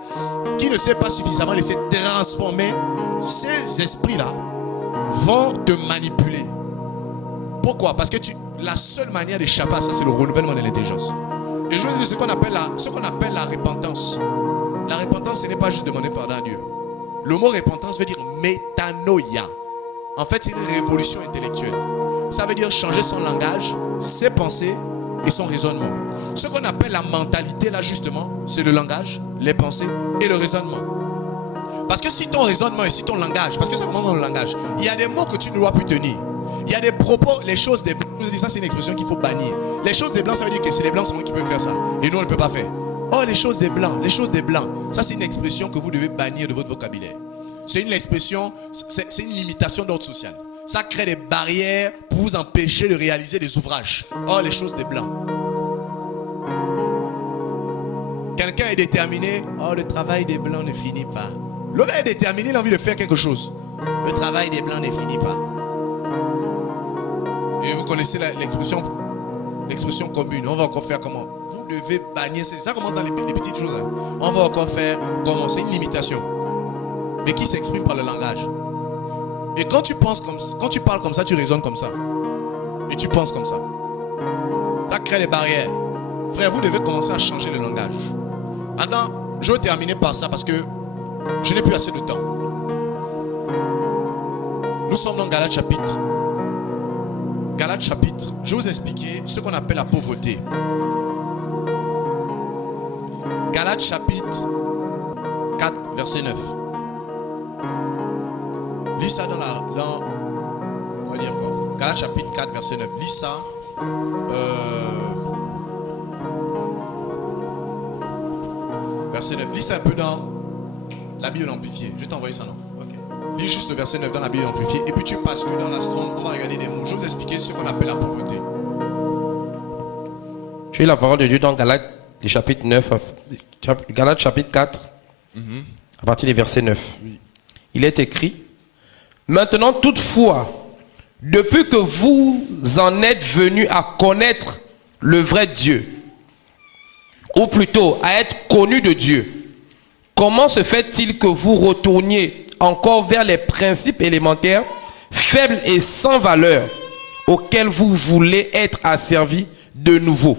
qui ne s'est pas suffisamment laissé transformer, ces esprits-là vont te manipuler. Pourquoi? Parce que la seule manière d'échapper à ça, c'est le renouvellement de l'intelligence. Et je veux dire ce qu'on appelle la repentance. La repentance, ce n'est pas juste demander pardon à Dieu. Le mot repentance veut dire métanoïa. En fait, c'est une révolution intellectuelle. Ça veut dire changer son langage, ses pensées et son raisonnement. Ce qu'on appelle la mentalité, là, justement, c'est le langage, les pensées et le raisonnement. Parce que si ton raisonnement et si ton langage, parce que ça commence dans le langage, il y a des mots que tu ne dois plus tenir. Il y a des propos, les choses des blancs. Je vous dis ça, c'est une expression qu'il faut bannir. Les choses des blancs, ça veut dire que c'est les blancs seulement qui peuvent faire ça. Et nous, on ne peut pas faire. Oh, les choses des blancs, les choses des blancs. Ça, c'est une expression que vous devez bannir de votre vocabulaire. C'est une expression, c'est une limitation d'ordre social. Ça crée des barrières pour vous empêcher de réaliser des ouvrages. Oh, les choses des blancs. Quelqu'un est déterminé. Oh, le travail des blancs ne finit pas. Le gars est déterminé, il a envie de faire quelque chose. Le travail des blancs ne finit pas. Et vous connaissez l'expression commune. On va encore faire comment? Vous devez bannir. Ça commence dans les petites choses. Hein. On va encore faire comment? C'est une limitation. Mais qui s'exprime par le langage. Et quand tu parles comme ça, tu raisonnes comme ça. Et tu penses comme ça. Ça crée des barrières. Frère, vous devez commencer à changer le langage. Attends, je vais terminer par ça parce que je n'ai plus assez de temps. Nous sommes dans Galates chapitre. Je vais vous expliquer ce qu'on appelle la pauvreté. Galates chapitre 4, verset 9. Lis ça on va dire quoi? Galates chapitre 4, verset 9. Lis ça. Verset 9. Lis ça un peu dans la Bible amplifiée. Je vais t'envoyer ça, non? Lis juste le verset 9 dans la Bible amplifiée. Et puis tu passes dans la Strong. On va regarder des mots. Je vais vous expliquer ce qu'on appelle la pauvreté. J'ai la parole de Dieu dans Galates, le chapitre 9, Galates chapitre 4, à partir des versets 9. Oui. Il est écrit: maintenant toutefois, depuis que vous en êtes venus à connaître le vrai Dieu, ou plutôt à être connus de Dieu, comment se fait-il que vous retourniez encore vers les principes élémentaires, faibles et sans valeur, auxquels vous voulez être asservis de nouveau?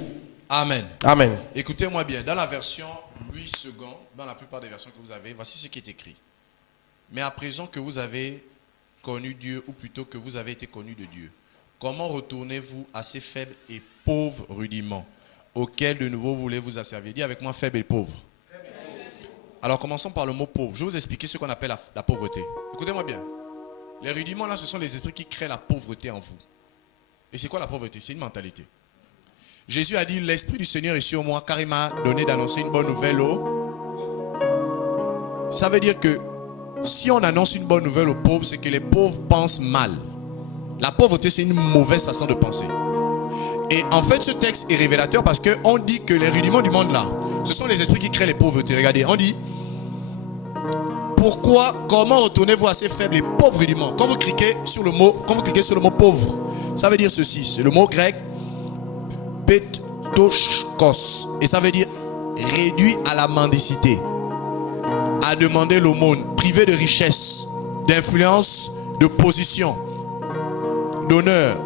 Amen. Amen. Écoutez-moi bien. Dans la version Louis II, dans la plupart des versions que vous avez, voici ce qui est écrit. Mais à présent que vous avez connu Dieu, ou plutôt que vous avez été connu de Dieu, comment retournez-vous à ces faibles et pauvres rudiments auxquels de nouveau vous voulez vous asservir? Dis avec moi, faible et pauvre. Alors commençons par le mot pauvre. Je vais vous expliquer ce qu'on appelle la pauvreté. Écoutez-moi bien. Les rudiments là, ce sont les esprits qui créent la pauvreté en vous. Et c'est quoi la pauvreté? C'est une mentalité. Jésus a dit: l'Esprit du Seigneur est sur moi car il m'a donné d'annoncer une bonne nouvelle Ça veut dire que si on annonce une bonne nouvelle aux pauvres, c'est que les pauvres pensent mal. La pauvreté, c'est une mauvaise façon de penser. Et en fait, ce texte est révélateur parce qu'on dit que les rudiments du monde là, ce sont les esprits qui créent les pauvretés. Regardez, on dit: comment retournez-vous à ces faibles et pauvres rudiments? Quand vous cliquez sur le mot pauvre, ça veut dire ceci. C'est le mot grec petochkos. Et ça veut dire réduit à la mendicité, à demander l'aumône, privé de richesse, d'influence, de position, d'honneur,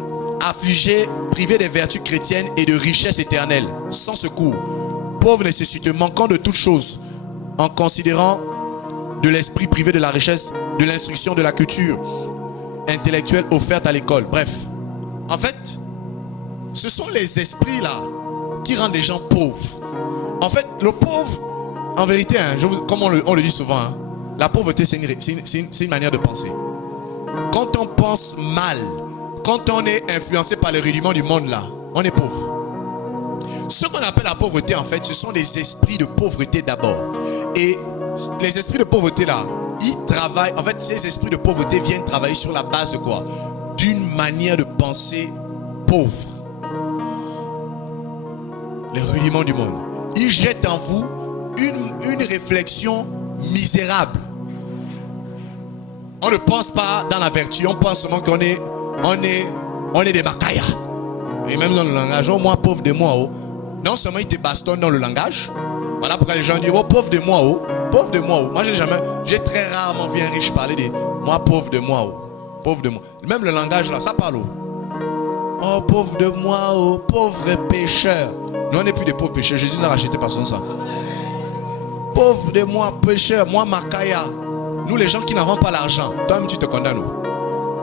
affligé, privé des vertus chrétiennes et de richesse éternelle, sans secours, pauvre, nécessiteux, manquant de toutes choses, en considérant de l'esprit, privé de la richesse, de l'instruction, de la culture intellectuelle offerte à l'école. Bref, en fait, ce sont les esprits là qui rendent les gens pauvres. En fait, le pauvre, en vérité, comme on le dit souvent, la pauvreté, c'est une manière de penser. Quand on pense mal, quand on est influencé par les rudiments du monde là, on est pauvre. Ce qu'on appelle la pauvreté, en fait, ce sont des esprits de pauvreté d'abord. Et les esprits de pauvreté là, ils travaillent. En fait, ces esprits de pauvreté viennent travailler sur la base de quoi? D'une manière de penser pauvre. Les rudiments du monde. Ils jettent en vous une réflexion misérable. On ne pense pas dans la vertu, on pense seulement qu'on est des makaya. Et même dans le langage, oh moi pauvre de moi, oh. Non seulement ils te bastonnent dans le langage. Voilà pourquoi les gens disent, oh pauvre de moi, oh. Pauvre de moi, oh. Moi j'ai très rarement vu un riche parler de moi pauvre de moi, oh. Pauvre de moi. Même le langage là, ça parle, oh. Oh pauvre de moi, oh. Pauvre pécheur. Nous on n'est plus des pauvres pécheurs. Jésus nous a racheté par son sang. Pauvre de moi, pécheur, moi makaya. Nous les gens qui n'avons pas l'argent, toi-même tu te condamnes.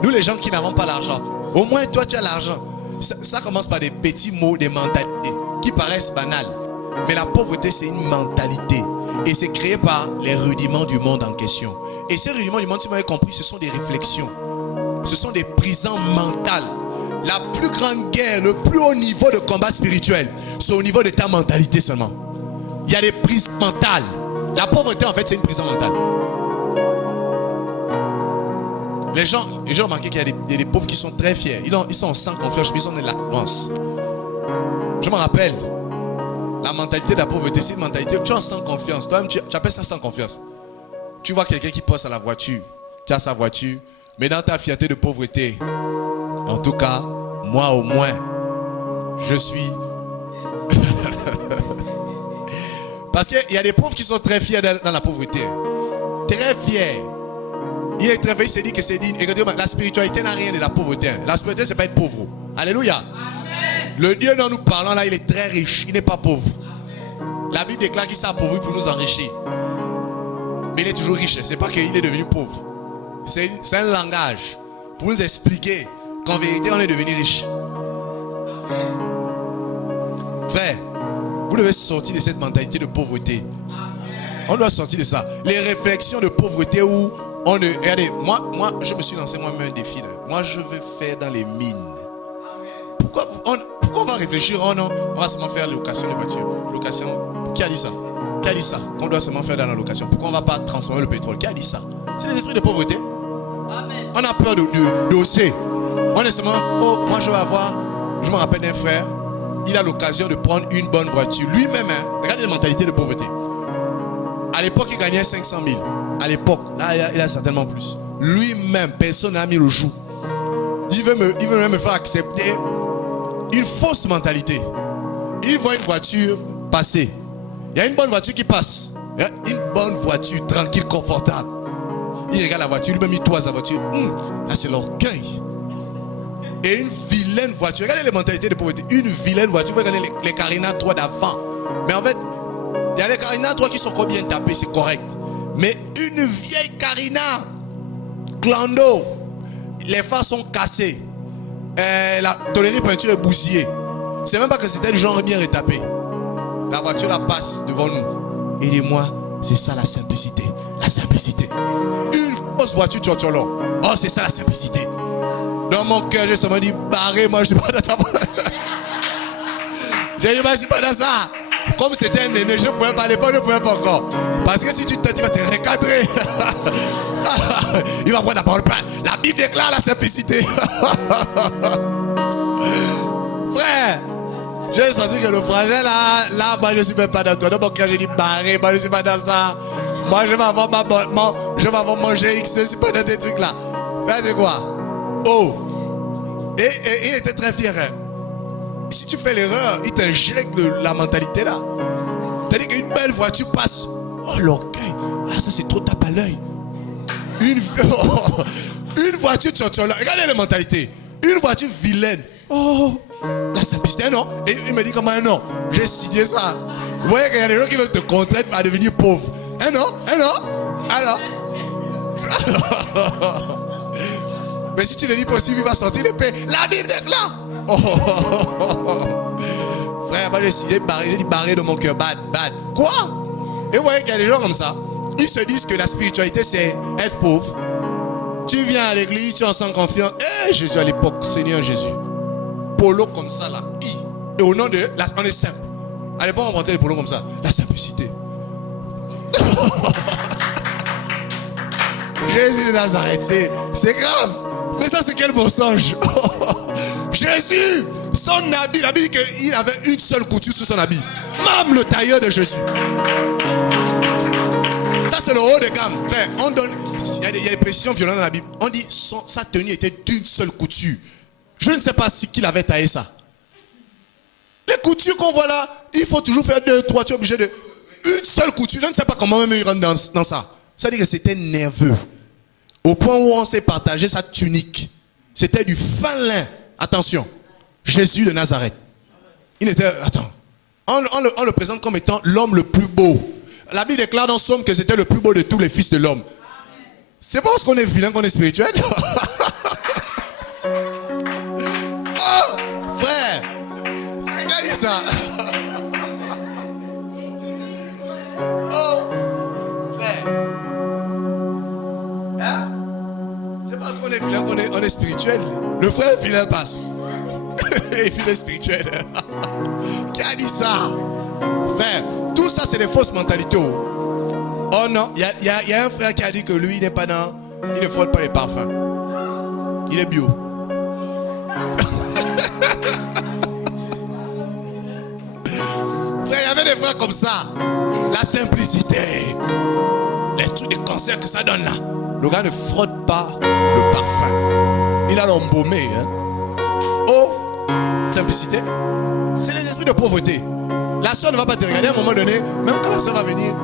Nous les gens qui n'avons pas l'argent, au moins toi tu as l'argent. Ça commence par des petits mots, des mentalités qui paraissent banales. Mais la pauvreté c'est une mentalité. Et c'est créé par les rudiments du monde en question. Et ces rudiments du monde, si vous avez compris, ce sont des réflexions. Ce sont des prisons mentales. La plus grande guerre, le plus haut niveau de combat spirituel, c'est au niveau de ta mentalité seulement. Il y a des prises mentales. La pauvreté en fait c'est une prison mentale. Les gens, j'ai remarqué qu'il y a des pauvres qui sont très fiers. Ils sont sans confiance, ils ont de l'avance. Je me rappelle, la mentalité de la pauvreté, c'est une mentalité où tu es sans confiance. Toi-même, tu appelles ça sans confiance. Tu vois quelqu'un qui passe à la voiture, tu as sa voiture, mais dans ta fierté de pauvreté, en tout cas, moi au moins, je suis... Parce qu'il y a des pauvres qui sont très fiers dans la pauvreté. Très fiers. Il est très fier, il s'est dit que c'est digne. Et la spiritualité n'a rien de la pauvreté. La spiritualité, c'est pas être pauvre. Alléluia. Amen. Le Dieu dont nous parlons là, il est très riche. Il n'est pas pauvre. Amen. La Bible déclare qu'il s'est appauvri pour nous enrichir. Mais il est toujours riche. C'est pas qu'il est devenu pauvre. C'est un langage pour nous expliquer qu'en vérité, on est devenu riche. Amen. Frère, vous devez sortir de cette mentalité de pauvreté. Amen. On doit sortir de ça. Les réflexions de pauvreté où regardez, moi, je me suis lancé moi-même un défi. Là. Moi, je vais faire dans les mines. Amen. Pourquoi on va réfléchir? Oh non, on va seulement faire location de voiture. Location, qui a dit ça? Qui a dit ça? Qu'on doit seulement faire dans la location. Pourquoi on ne va pas transformer le pétrole? Qui a dit ça? C'est les esprits de pauvreté. Amen. On a peur d'oser. On est seulement, oh, moi je vais avoir. Je me rappelle d'un frère. il a l'occasion de prendre une bonne voiture. Lui-même, regardez la mentalité de pauvreté. À l'époque, il gagnait 500 000. À l'époque, là, il a certainement plus. Lui-même, personne n'a mis le joug. Il veut même me faire accepter une fausse mentalité. Il voit une voiture passer. Il y a une bonne voiture qui passe. Une bonne voiture, tranquille, confortable. Il regarde la voiture, lui-même il toise la voiture. Là, c'est l'orgueil. Et une vilaine voiture. Regardez les mentalités de pauvreté. Une vilaine voiture. Vous regardez les Carina 3 d'avant. Mais en fait, il y a les Carina 3 qui sont encore bien tapés, c'est correct. Mais une vieille Carina, clando, les phares sont cassés. La tolérée peinture est bousillée. C'est même pas que c'était le genre bien retapé. La voiture la passe devant nous. Et dis-moi, c'est ça la simplicité. La simplicité. Une fausse voiture tchotcholo. Oh, c'est ça la simplicité. Dans mon cœur, j'ai seulement dit, barré, moi je suis pas dans ta voiture. J'ai dit, moi je suis pas dans ça. Comme c'était un aîné, je ne pouvais pas, à l'époque, je ne pouvais pas encore. Parce que si tu te dis, tu vas te recadrer. Il va prendre la parole. La Bible déclare la simplicité. Frère, j'ai senti que le frangin là, moi je ne suis même pas dans toi. Dans mon cœur, j'ai dit, barré, moi je ne suis pas dans ça. Moi je vais avoir je vais avoir mon GX, je ne suis pas dans tes trucs là. Regardez quoi? Oh! Et il était très fier. Si tu fais l'erreur, il t'injecte la mentalité là. C'est-à-dire qu'une belle voiture passe. Oh l'orgueil. Ah ça c'est trop tape à l'œil. Une voiture tchotchola. Regardez les mentalités. Une voiture vilaine. Oh la simplicité non. Et il me dit comment non. J'ai signé ça. Vous voyez qu'il y a des gens qui veulent te contraindre à devenir pauvre. Non. Alors. Mais si tu le dis possible, il va sortir de paix. La Bible déclare. Oh. Frère, moi j'ai dit barré de mon cœur. Bad. Quoi? Et vous voyez qu'il y a des gens comme ça. Ils se disent que la spiritualité c'est être pauvre. Tu viens à l'église, tu en sens confiant. Jésus à l'époque, Seigneur Jésus. Polo comme ça là. Et au nom de. Là, on est simple. À l'époque, on montait les polos comme ça. La simplicité. Jésus de Nazareth, c'est grave. Mais ça, c'est quel mensonge? Jésus, son habit, la Bible dit qu'il avait une seule couture sur son habit. Même le tailleur de Jésus. Ça, c'est le haut de gamme. Enfin, on donne. Il y a des précisions violentes dans la Bible. On dit sa tenue était d'une seule couture. Je ne sais pas si qui avait taillé ça. Les coutures qu'on voit là, il faut toujours faire 2, 3, tu es obligé de. Une seule couture. Je ne sais pas comment même il rentre dans ça. Ça veut dire que c'était nerveux. Au point où on s'est partagé sa tunique. C'était du fin lin. Attention. Jésus de Nazareth. Il était. Attends. On le présente comme étant l'homme le plus beau. La Bible déclare dans Somme que c'était le plus beau de tous les fils de l'homme. C'est pas parce qu'on est vilain qu'on est spirituel. Oh, frère. C'est gagné ça. Oh, frère. Hein? C'est parce qu'on est vilain qu'on est spirituel. Le frère vilain passe. Et puis il est spirituel. Qui a dit ça? Frère, tout ça c'est des fausses mentalités. Oh non, il y a un frère qui a dit que lui il n'est pas dans. Il ne frôle pas les parfums. Il est bio. Frère, il y avait des frères comme ça. La simplicité. Les trucs de cancer que ça donne là. Le gars ne frotte pas le parfum. Il a l'embaumé. Hein. Oh, simplicité. C'est les esprits de pauvreté. La soeur ne va pas te regarder à un moment donné, même quand la soeur va venir.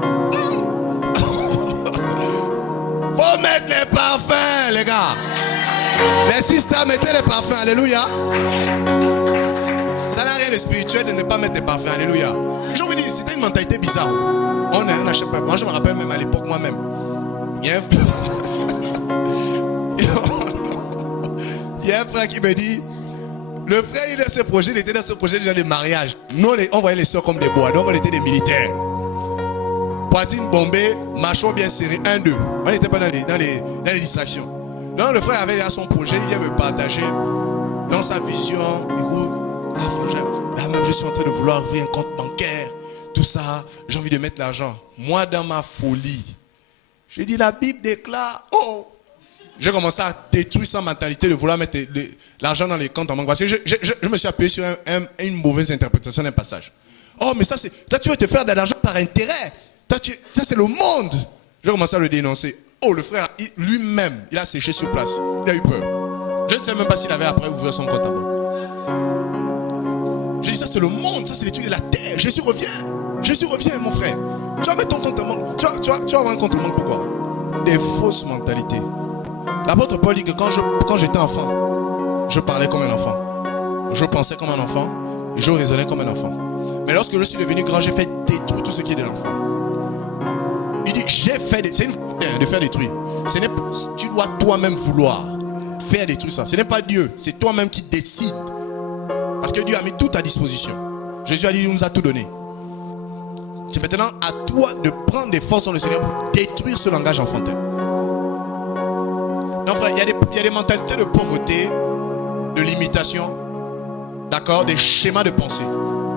Faut mettre les parfums, les gars. Les sisters, mettez les parfums, alléluia. Ça n'a rien de spirituel de ne pas mettre les parfums, alléluia. Je vous dis, c'était une mentalité bizarre. On n'achète pas. Moi, je me rappelle même à l'époque, moi-même. Il y a un frère qui me dit. Le frère, il était dans ce projet déjà de mariage. Nous, on voyait les soeurs comme des bois. Donc, on était des militaires. Poitrine bombée, mâchoire bien serré, 1, 2. On n'était pas dans les distractions. Donc, le frère avait déjà son projet. Il vient me partager dans sa vision. Écoute, là même, je suis en train de vouloir ouvrir un compte bancaire. Tout ça, j'ai envie de mettre l'argent. Moi, dans ma folie, je dis, la Bible déclare, oh, j'ai commencé à détruire sa mentalité de vouloir mettre l'argent dans les comptes en banque. Parce que je me suis appuyé sur une mauvaise interprétation d'un passage. Oh, mais ça, toi, tu veux te faire de l'argent par intérêt. Ça, c'est le monde. J'ai commencé à le dénoncer. Oh, le frère, lui-même, il a séché sur place. Il a eu peur. Je ne sais même pas s'il avait après ouvert son compte en banque. J'ai dit, ça, c'est le monde. Ça, c'est les trucs de la terre. Jésus revient. Jésus revient, mon frère. Tu vas mettre ton compte en banque. Tu vas avoir un compte en banque. Pourquoi? Des fausses mentalités. L'apôtre Paul dit que quand j'étais enfant, je parlais comme un enfant. Je pensais comme un enfant. Et je raisonnais comme un enfant. Mais lorsque je suis devenu grand, j'ai fait détruire tout ce qui est de l'enfant. Il dit, j'ai fait c'est une de faire détruire. Tu dois toi-même vouloir faire détruire ça. Ce n'est pas Dieu, c'est toi-même qui décides. Parce que Dieu a mis tout à disposition. Jésus a dit, il nous a tout donné. C'est maintenant à toi de prendre des forces dans le Seigneur pour détruire ce langage enfantin. Non frère, il y a des mentalités de pauvreté, de limitation, d'accord, des schémas de pensée.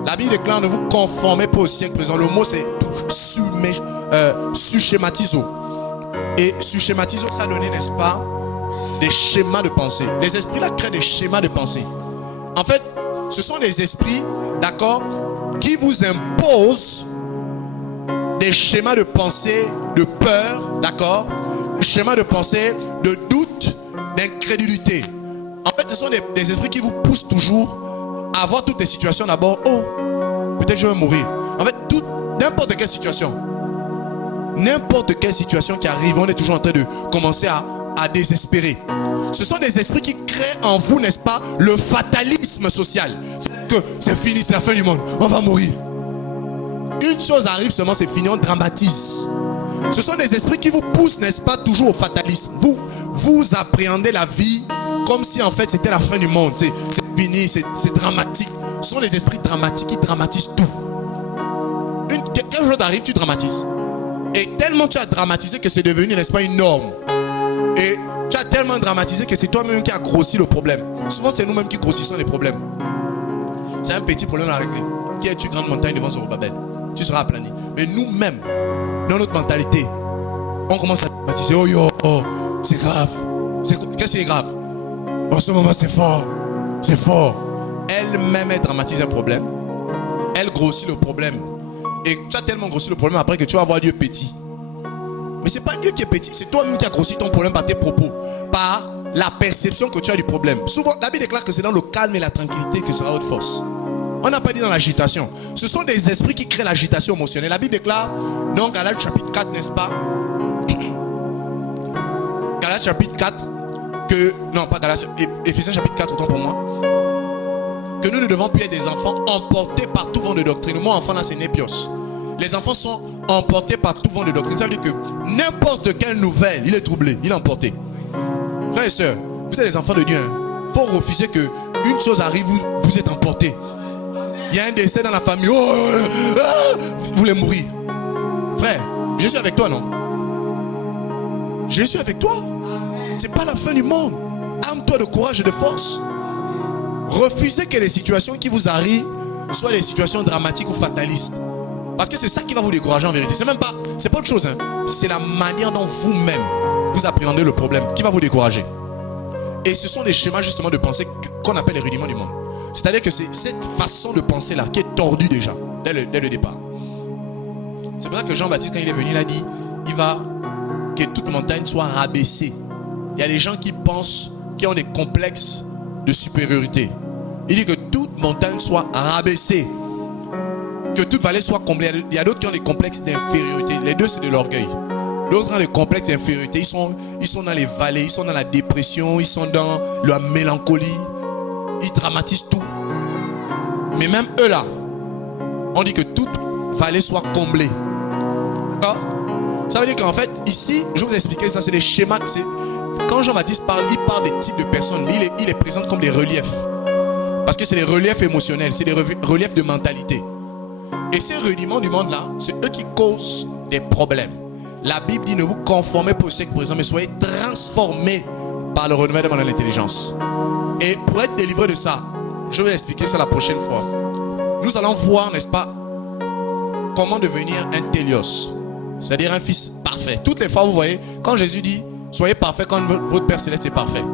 La Bible déclare, ne vous conformez pas au siècle présent. Le mot c'est suschématizo. Et suschématizo, ça donne, n'est-ce pas, des schémas de pensée. Les esprits là créent des schémas de pensée. En fait, ce sont des esprits, d'accord, qui vous imposent des schémas de pensée, de peur, d'accord, des schémas de pensée, de doute, d'incrédulité. En fait, ce sont des esprits qui vous poussent toujours à voir toutes les situations d'abord. Oh, peut-être je vais mourir. En fait, n'importe quelle situation qui arrive, on est toujours en train de commencer à désespérer. Ce sont des esprits qui créent en vous, n'est-ce pas, le fatalisme social. C'est que c'est fini, c'est la fin du monde, on va mourir. Une chose arrive seulement, c'est fini, on dramatise. Ce sont des esprits qui vous poussent, n'est-ce pas, toujours au fatalisme. Vous appréhendez la vie comme si en fait c'était la fin du monde. C'est fini, c'est dramatique. Ce sont des esprits dramatiques qui dramatisent tout. Quelque chose arrive, tu dramatises. Et tellement tu as dramatisé que c'est devenu, n'est-ce pas, une norme. Et tu as tellement dramatisé que c'est toi-même qui as grossi le problème. Souvent c'est nous-mêmes qui grossissons les problèmes. C'est un petit problème à régler. Qui est-tu grande montagne devant Zorobabel? Tu seras aplani. Mais nous-mêmes, dans notre mentalité, on commence à dramatiser. Oh yo, oh, c'est grave. Qu'est-ce qui est grave? En ce moment c'est fort. C'est fort. Elle-même, elle dramatise un problème. Elle grossit le problème. Et tu as tellement grossi le problème après que tu vas voir Dieu petit. Mais ce n'est pas Dieu qui est petit, c'est toi-même qui as grossi ton problème par tes propos, par la perception que tu as du problème. Souvent, la Bible déclare que c'est dans le calme et la tranquillité que sera votre force. On n'a pas dit dans l'agitation. Ce sont des esprits qui créent l'agitation émotionnelle. La Bible déclare, dans Galates chapitre 4, n'est-ce pas? Galates chapitre 4, Éphésiens chapitre 4, autant pour moi. Que nous ne devons plus être des enfants emportés par tout vent de doctrine. Le mot enfant là, c'est népios. Les enfants sont emportés par tout vent de doctrine. Ça veut dire que n'importe quelle nouvelle, il est troublé, il est emporté. Frères et sœurs, vous êtes des enfants de Dieu. Il faut refuser qu'une chose arrive, vous êtes emportés. Il y a un décès dans la famille. Vous voulez mourir. Frère, je suis avec toi, non? Je suis avec toi. C'est pas la fin du monde. Arme-toi de courage et de force. Refusez que les situations qui vous arrivent soient des situations dramatiques ou fatalistes. Parce que c'est ça qui va vous décourager en vérité. C'est pas autre chose. C'est la manière dont vous-même vous appréhendez le problème qui va vous décourager. Et ce sont des schémas justement de pensée qu'on appelle les rudiments du monde. C'est-à-dire que c'est cette façon de penser là qui est tordue déjà, dès le départ. C'est pour ça que Jean-Baptiste, quand il est venu, il a dit, il va que toute montagne soit rabaissée. Il y a des gens qui pensent, qui ont des complexes de supériorité. Il dit que toute montagne soit rabaissée, que toute vallée soit comblée. Il y a d'autres qui ont des complexes d'infériorité. Les deux, c'est de l'orgueil. D'autres ont des complexes d'infériorité. Ils sont dans les vallées, ils sont dans la dépression, ils sont dans la mélancolie. Ils dramatisent tout. Mais même eux là, on dit que toute vallée soit comblée. Ça veut dire qu'en fait, ici, je vais vous expliquer ça, c'est des schémas. Quand Jean-Baptiste parle, il parle des types de personnes, mais il les présente comme des reliefs. Parce que c'est des reliefs émotionnels, c'est des reliefs de mentalité. Et ces rudiments du monde là, c'est eux qui causent des problèmes. La Bible dit, ne vous conformez pas au siècle présent, mais soyez transformés par le renouvellement de l'intelligence. Et pour être délivré de ça, je vais expliquer ça la prochaine fois. Nous allons voir, n'est-ce pas, comment devenir un télios, c'est-à-dire un fils parfait. Toutes les fois, vous voyez, quand Jésus dit, Soyez parfait comme votre Père Céleste est parfait.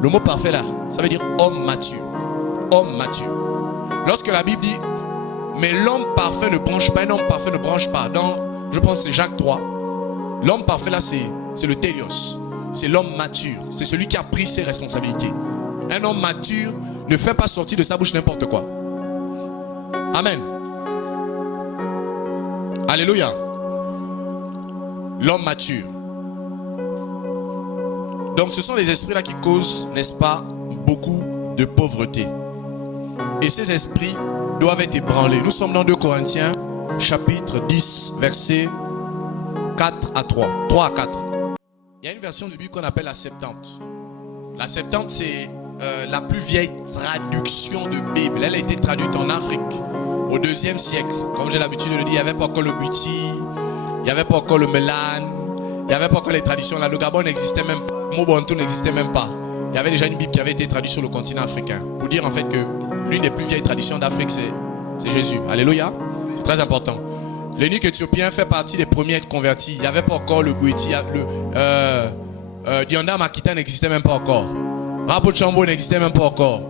Le mot parfait là, ça veut dire homme mature. Homme mature. Lorsque la Bible dit, mais l'homme parfait ne branche pas, un homme parfait ne branche pas. Dans, je pense que c'est Jacques 3. L'homme parfait là, c'est le télios. C'est l'homme mature. C'est celui qui a pris ses responsabilités. Un homme mature ne fait pas sortir de sa bouche n'importe quoi. Amen. Alléluia. L'homme mature. Donc ce sont les esprits là qui causent, n'est-ce pas, beaucoup de pauvreté. Et ces esprits doivent être ébranlés. Nous sommes dans 2 Corinthiens, chapitre 10, versets 4 à 3. 3 à 4. Il y a une version de Bible qu'on appelle la Septante. La Septante, c'est la plus vieille traduction de Bible. Elle a été traduite en Afrique au 2e siècle. Comme j'ai l'habitude de le dire, il n'y avait pas encore le buti, il n'y avait pas encore le melan, il n'y avait pas encore les traditions. Là, le Gabon n'existait même pas. Le mot Bantou n'existait même pas. Il y avait déjà une Bible qui avait été traduite sur le continent africain. Pour dire en fait que l'une des plus vieilles traditions d'Afrique, c'est Jésus. Alléluia. C'est très important. L'eunuque éthiopien fait partie des premiers à être convertis. Il n'y avait pas encore le Goueti. Dianda Makita n'existait même pas encore. Rapo Chambo n'existait même pas encore.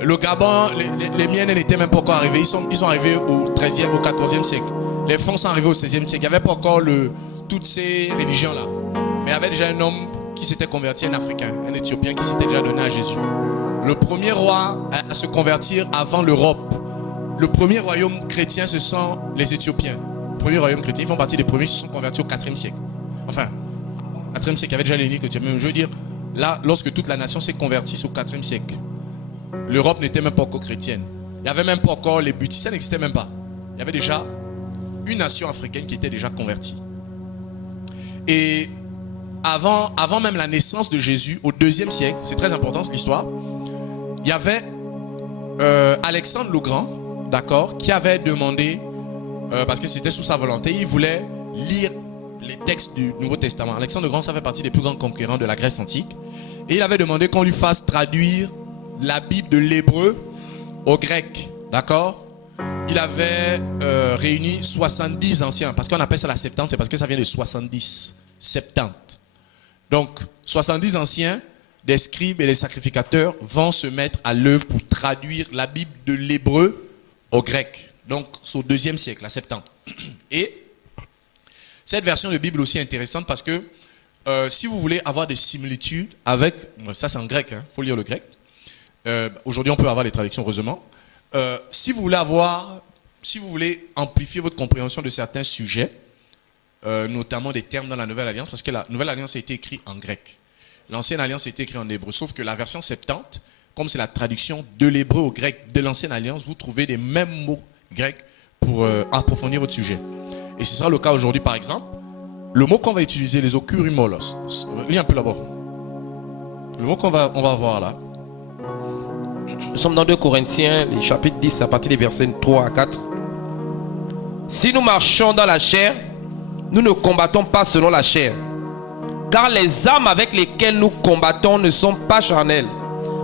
Le Gabon, les miennes n'étaient même pas encore arrivés. Ils sont arrivés au 13e, au 14e siècle. Les Fonds sont arrivés au 16e siècle. Il n'y avait pas encore toutes ces religions-là. Mais il y avait déjà un homme qui s'était converti, un Africain, un Éthiopien qui s'était déjà donné à Jésus. Le premier roi à se convertir avant l'Europe. Le premier royaume chrétien, ce sont les Éthiopiens. Le premier royaume chrétien, ils font partie des premiers qui se sont convertis au 4e siècle. Enfin, au 4e siècle, il y avait déjà l'eunuque éthiopien. Je veux dire, là, lorsque toute la nation s'est convertie, c'est au 4e siècle. L'Europe n'était même pas encore chrétienne. Il n'y avait même pas encore les butis, ça n'existait même pas. Il y avait déjà une nation africaine qui était déjà convertie. Et avant même la naissance de Jésus, au 2e siècle, c'est très important cette histoire, il y avait Alexandre le Grand, d'accord, qui avait demandé, parce que c'était sous sa volonté, il voulait lire les textes du Nouveau Testament. Alexandre le Grand, ça fait partie des plus grands conquérants de la Grèce antique. Et il avait demandé qu'on lui fasse traduire la Bible de l'hébreu au grec, d'accord. Il avait réuni 70 anciens, parce qu'on appelle ça la Septante, c'est parce que ça vient de 70, Septante. Donc, 70 anciens, des scribes et des sacrificateurs vont se mettre à l'œuvre pour traduire la Bible de l'hébreu au grec. Donc, c'est au 2e siècle, la Septante. Et cette version de Bible aussi est intéressante parce que si vous voulez avoir des similitudes avec, ça c'est en grec, il faut lire le grec. Aujourd'hui, on peut avoir les traductions, heureusement. Si vous voulez amplifier votre compréhension de certains sujets, notamment des termes dans la Nouvelle Alliance, parce que la Nouvelle Alliance a été écrite en grec. L'Ancienne Alliance a été écrite en hébreu, sauf que la version Septante, comme c'est la traduction de l'hébreu au grec de l'Ancienne Alliance, vous trouvez les mêmes mots grecs pour approfondir votre sujet. Et ce sera le cas aujourd'hui, par exemple. Le mot qu'on va utiliser, les okurimolos, lis un peu là-bas. Le mot qu'on va voir là. Nous sommes dans 2 Corinthiens, les chapitres 10, à partir des versets 3 à 4. Si nous marchons dans la chair, nous ne combattons pas selon la chair. Car les armes avec lesquelles nous combattons ne sont pas charnelles,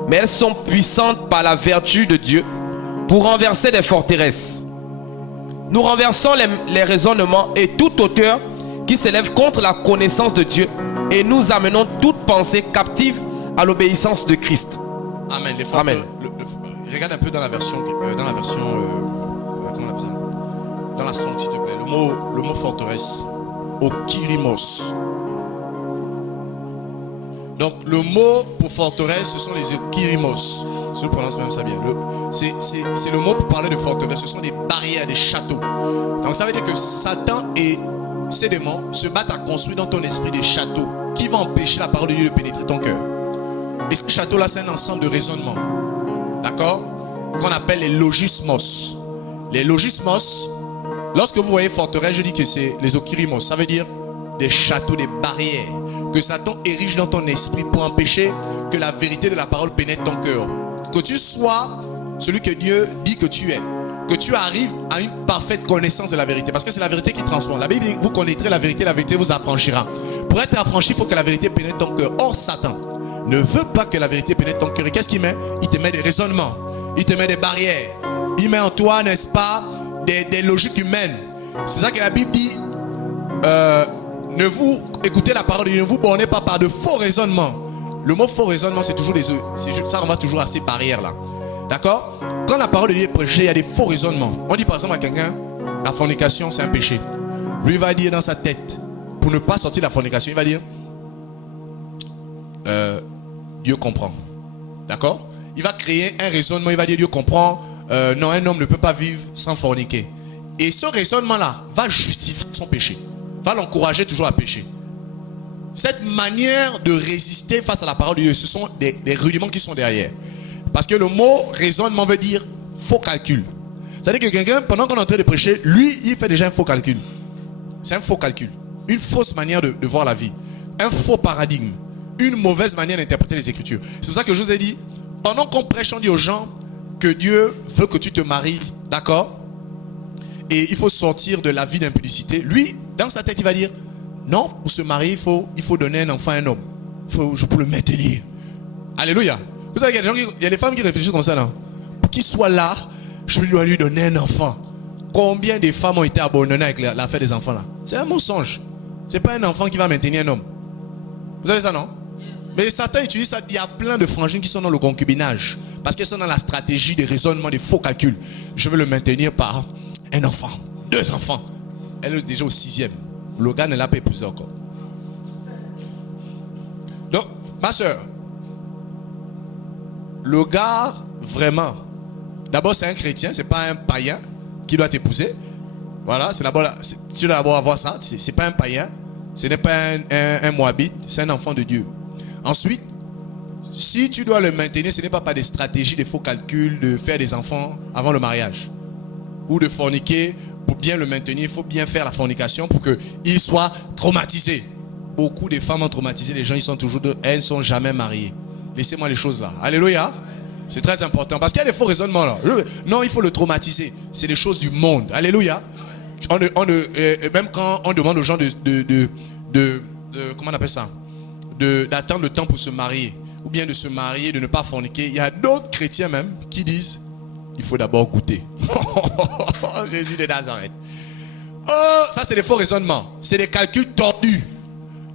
mais elles sont puissantes par la vertu de Dieu pour renverser des forteresses. Nous renversons les raisonnements et toute hauteur qui s'élève contre la connaissance de Dieu et nous amenons toute pensée captive à l'obéissance de Christ. Amen. Amen. Regarde un peu dans la version, comment on appelle ça? Dans la Strong, s'il te plaît. Le mot forteresse, okirimos. Donc le mot pour forteresse, ce sont les okirimos. Si je prononce même ça bien. C'est le mot pour parler de forteresse. Ce sont des barrières, des châteaux. Donc ça veut dire que Satan et ses démons se battent à construire dans ton esprit des châteaux qui vont empêcher la parole de Dieu de pénétrer ton cœur. Et ce château-là, c'est un ensemble de raisonnements. D'accord? Qu'on appelle les logismos. Les logismos, lorsque vous voyez forteresse, je dis que c'est les okirimos. Ça veut dire des châteaux, des barrières que Satan érige dans ton esprit pour empêcher que la vérité de la parole pénètre ton cœur. Que tu sois celui que Dieu dit que tu es. Que tu arrives à une parfaite connaissance de la vérité. Parce que c'est la vérité qui transforme. La Bible dit, vous connaîtrez la vérité vous affranchira. Pour être affranchi, il faut que la vérité pénètre ton cœur. Or, Satan ne veut pas que la vérité pénètre ton cœur. Et qu'est-ce qu'il met? Il te met des raisonnements. Il te met des barrières. Il met en toi, n'est-ce pas, des logiques humaines. C'est ça que la Bible dit. Ne vous écoutez la parole de Dieu, ne vous bornez pas par de faux raisonnements. Le mot faux raisonnement, c'est toujours ça renvoie toujours à ces barrières là. D'accord? Quand la parole de Dieu est prêchée, il y a des faux raisonnements. On dit par exemple à quelqu'un, la fornication c'est un péché. Lui va dire dans sa tête, pour ne pas sortir de la fornication, il va dire Dieu comprend. D'accord? Il va créer un raisonnement, il va dire Dieu comprend. Non, un homme ne peut pas vivre sans forniquer. Et ce raisonnement-là va justifier son péché, va l'encourager toujours à pécher. Cette manière de résister face à la parole de Dieu, ce sont des rudiments qui sont derrière. Parce que le mot raisonnement veut dire faux calcul. C'est-à-dire que quelqu'un, pendant qu'on est en train de prêcher, lui, il fait déjà un faux calcul. C'est un faux calcul. Une fausse manière de voir la vie. Un faux paradigme. Une mauvaise manière d'interpréter les Écritures. C'est pour ça que je vous ai dit, pendant qu'on prêche, on dit aux gens que Dieu veut que tu te maries, d'accord? Et il faut sortir de la vie d'impudicité. Lui, dans sa tête, il va dire, non, pour se marier, il faut donner un enfant à un homme. Je peux le maintenir. Alléluia. Vous savez qu'il y a des femmes qui réfléchissent comme ça, là. Pour qu'il soit là, je dois lui donner un enfant. Combien de femmes ont été abandonnées avec l'affaire des enfants, là? C'est un mensonge. C'est pas un enfant qui va maintenir un homme. Vous savez ça, non? Mais Satan utilise ça. Il y a plein de frangines qui sont dans le concubinage. Parce qu'elles sont dans la stratégie des raisonnements, des faux calculs. Je veux le maintenir par un enfant, 2 enfants. Elle est déjà au 6e. Le gars ne l'a pas épousé encore. Donc, ma soeur, le gars, vraiment, d'abord c'est un chrétien, c'est pas un païen qui doit t'épouser. Voilà, c'est d'abord, tu dois d'abord avoir ça. C'est pas un païen, ce n'est pas un moabite, c'est un enfant de Dieu. Ensuite, si tu dois le maintenir, ce n'est pas par des stratégies, des faux calculs, de faire des enfants avant le mariage. Ou de forniquer. Pour bien le maintenir, il faut bien faire la fornication pour qu'il soit traumatisé. Beaucoup de femmes ont traumatisé les gens, elles ne sont jamais mariées. Laissez-moi les choses là. Alléluia. C'est très important. Parce qu'il y a des faux raisonnements là. Non, il faut le traumatiser. C'est des choses du monde. Alléluia. Même quand on demande aux gens comment on appelle ça? D'attendre le temps pour se marier. Ou bien de se marier, de ne pas forniquer. Il y a d'autres chrétiens même qui disent il faut d'abord goûter. Jésus de Nazareth. Oh, ça c'est des faux raisonnements. C'est des calculs tordus.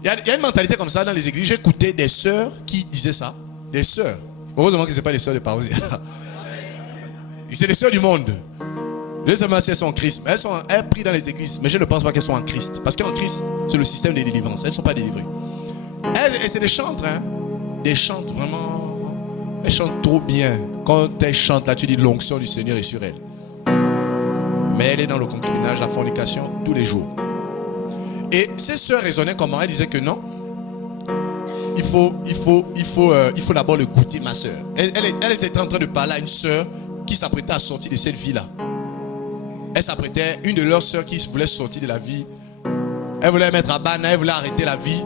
Il y a une mentalité comme ça dans les églises. J'ai écouté des sœurs qui disaient ça. Des sœurs. Heureusement que ce n'est pas des sœurs de paroles. C'est des sœurs du monde. Je ne sais pas si elles sont en Christ. Elles prient dans les églises. Mais je ne pense pas qu'elles sont en Christ. Parce qu'en Christ, c'est le système de délivrance. Elles ne sont pas délivrées. Et c'est des chantres. Hein? Des chantres vraiment. Elles chantent trop bien. Quand elles chantent là, tu dis l'onction du Seigneur est sur elle. Mais elle est dans le concubinage, la fornication, tous les jours. Et ces sœurs raisonnaient comment? Elles disaient que non. Il faut d'abord le goûter, ma sœur. Elle était en train de parler à une sœur qui s'apprêtait à sortir de cette vie-là. Elle s'apprêtait, une de leurs sœurs qui voulait sortir de la vie. Elle voulait mettre à banne, elle voulait arrêter la vie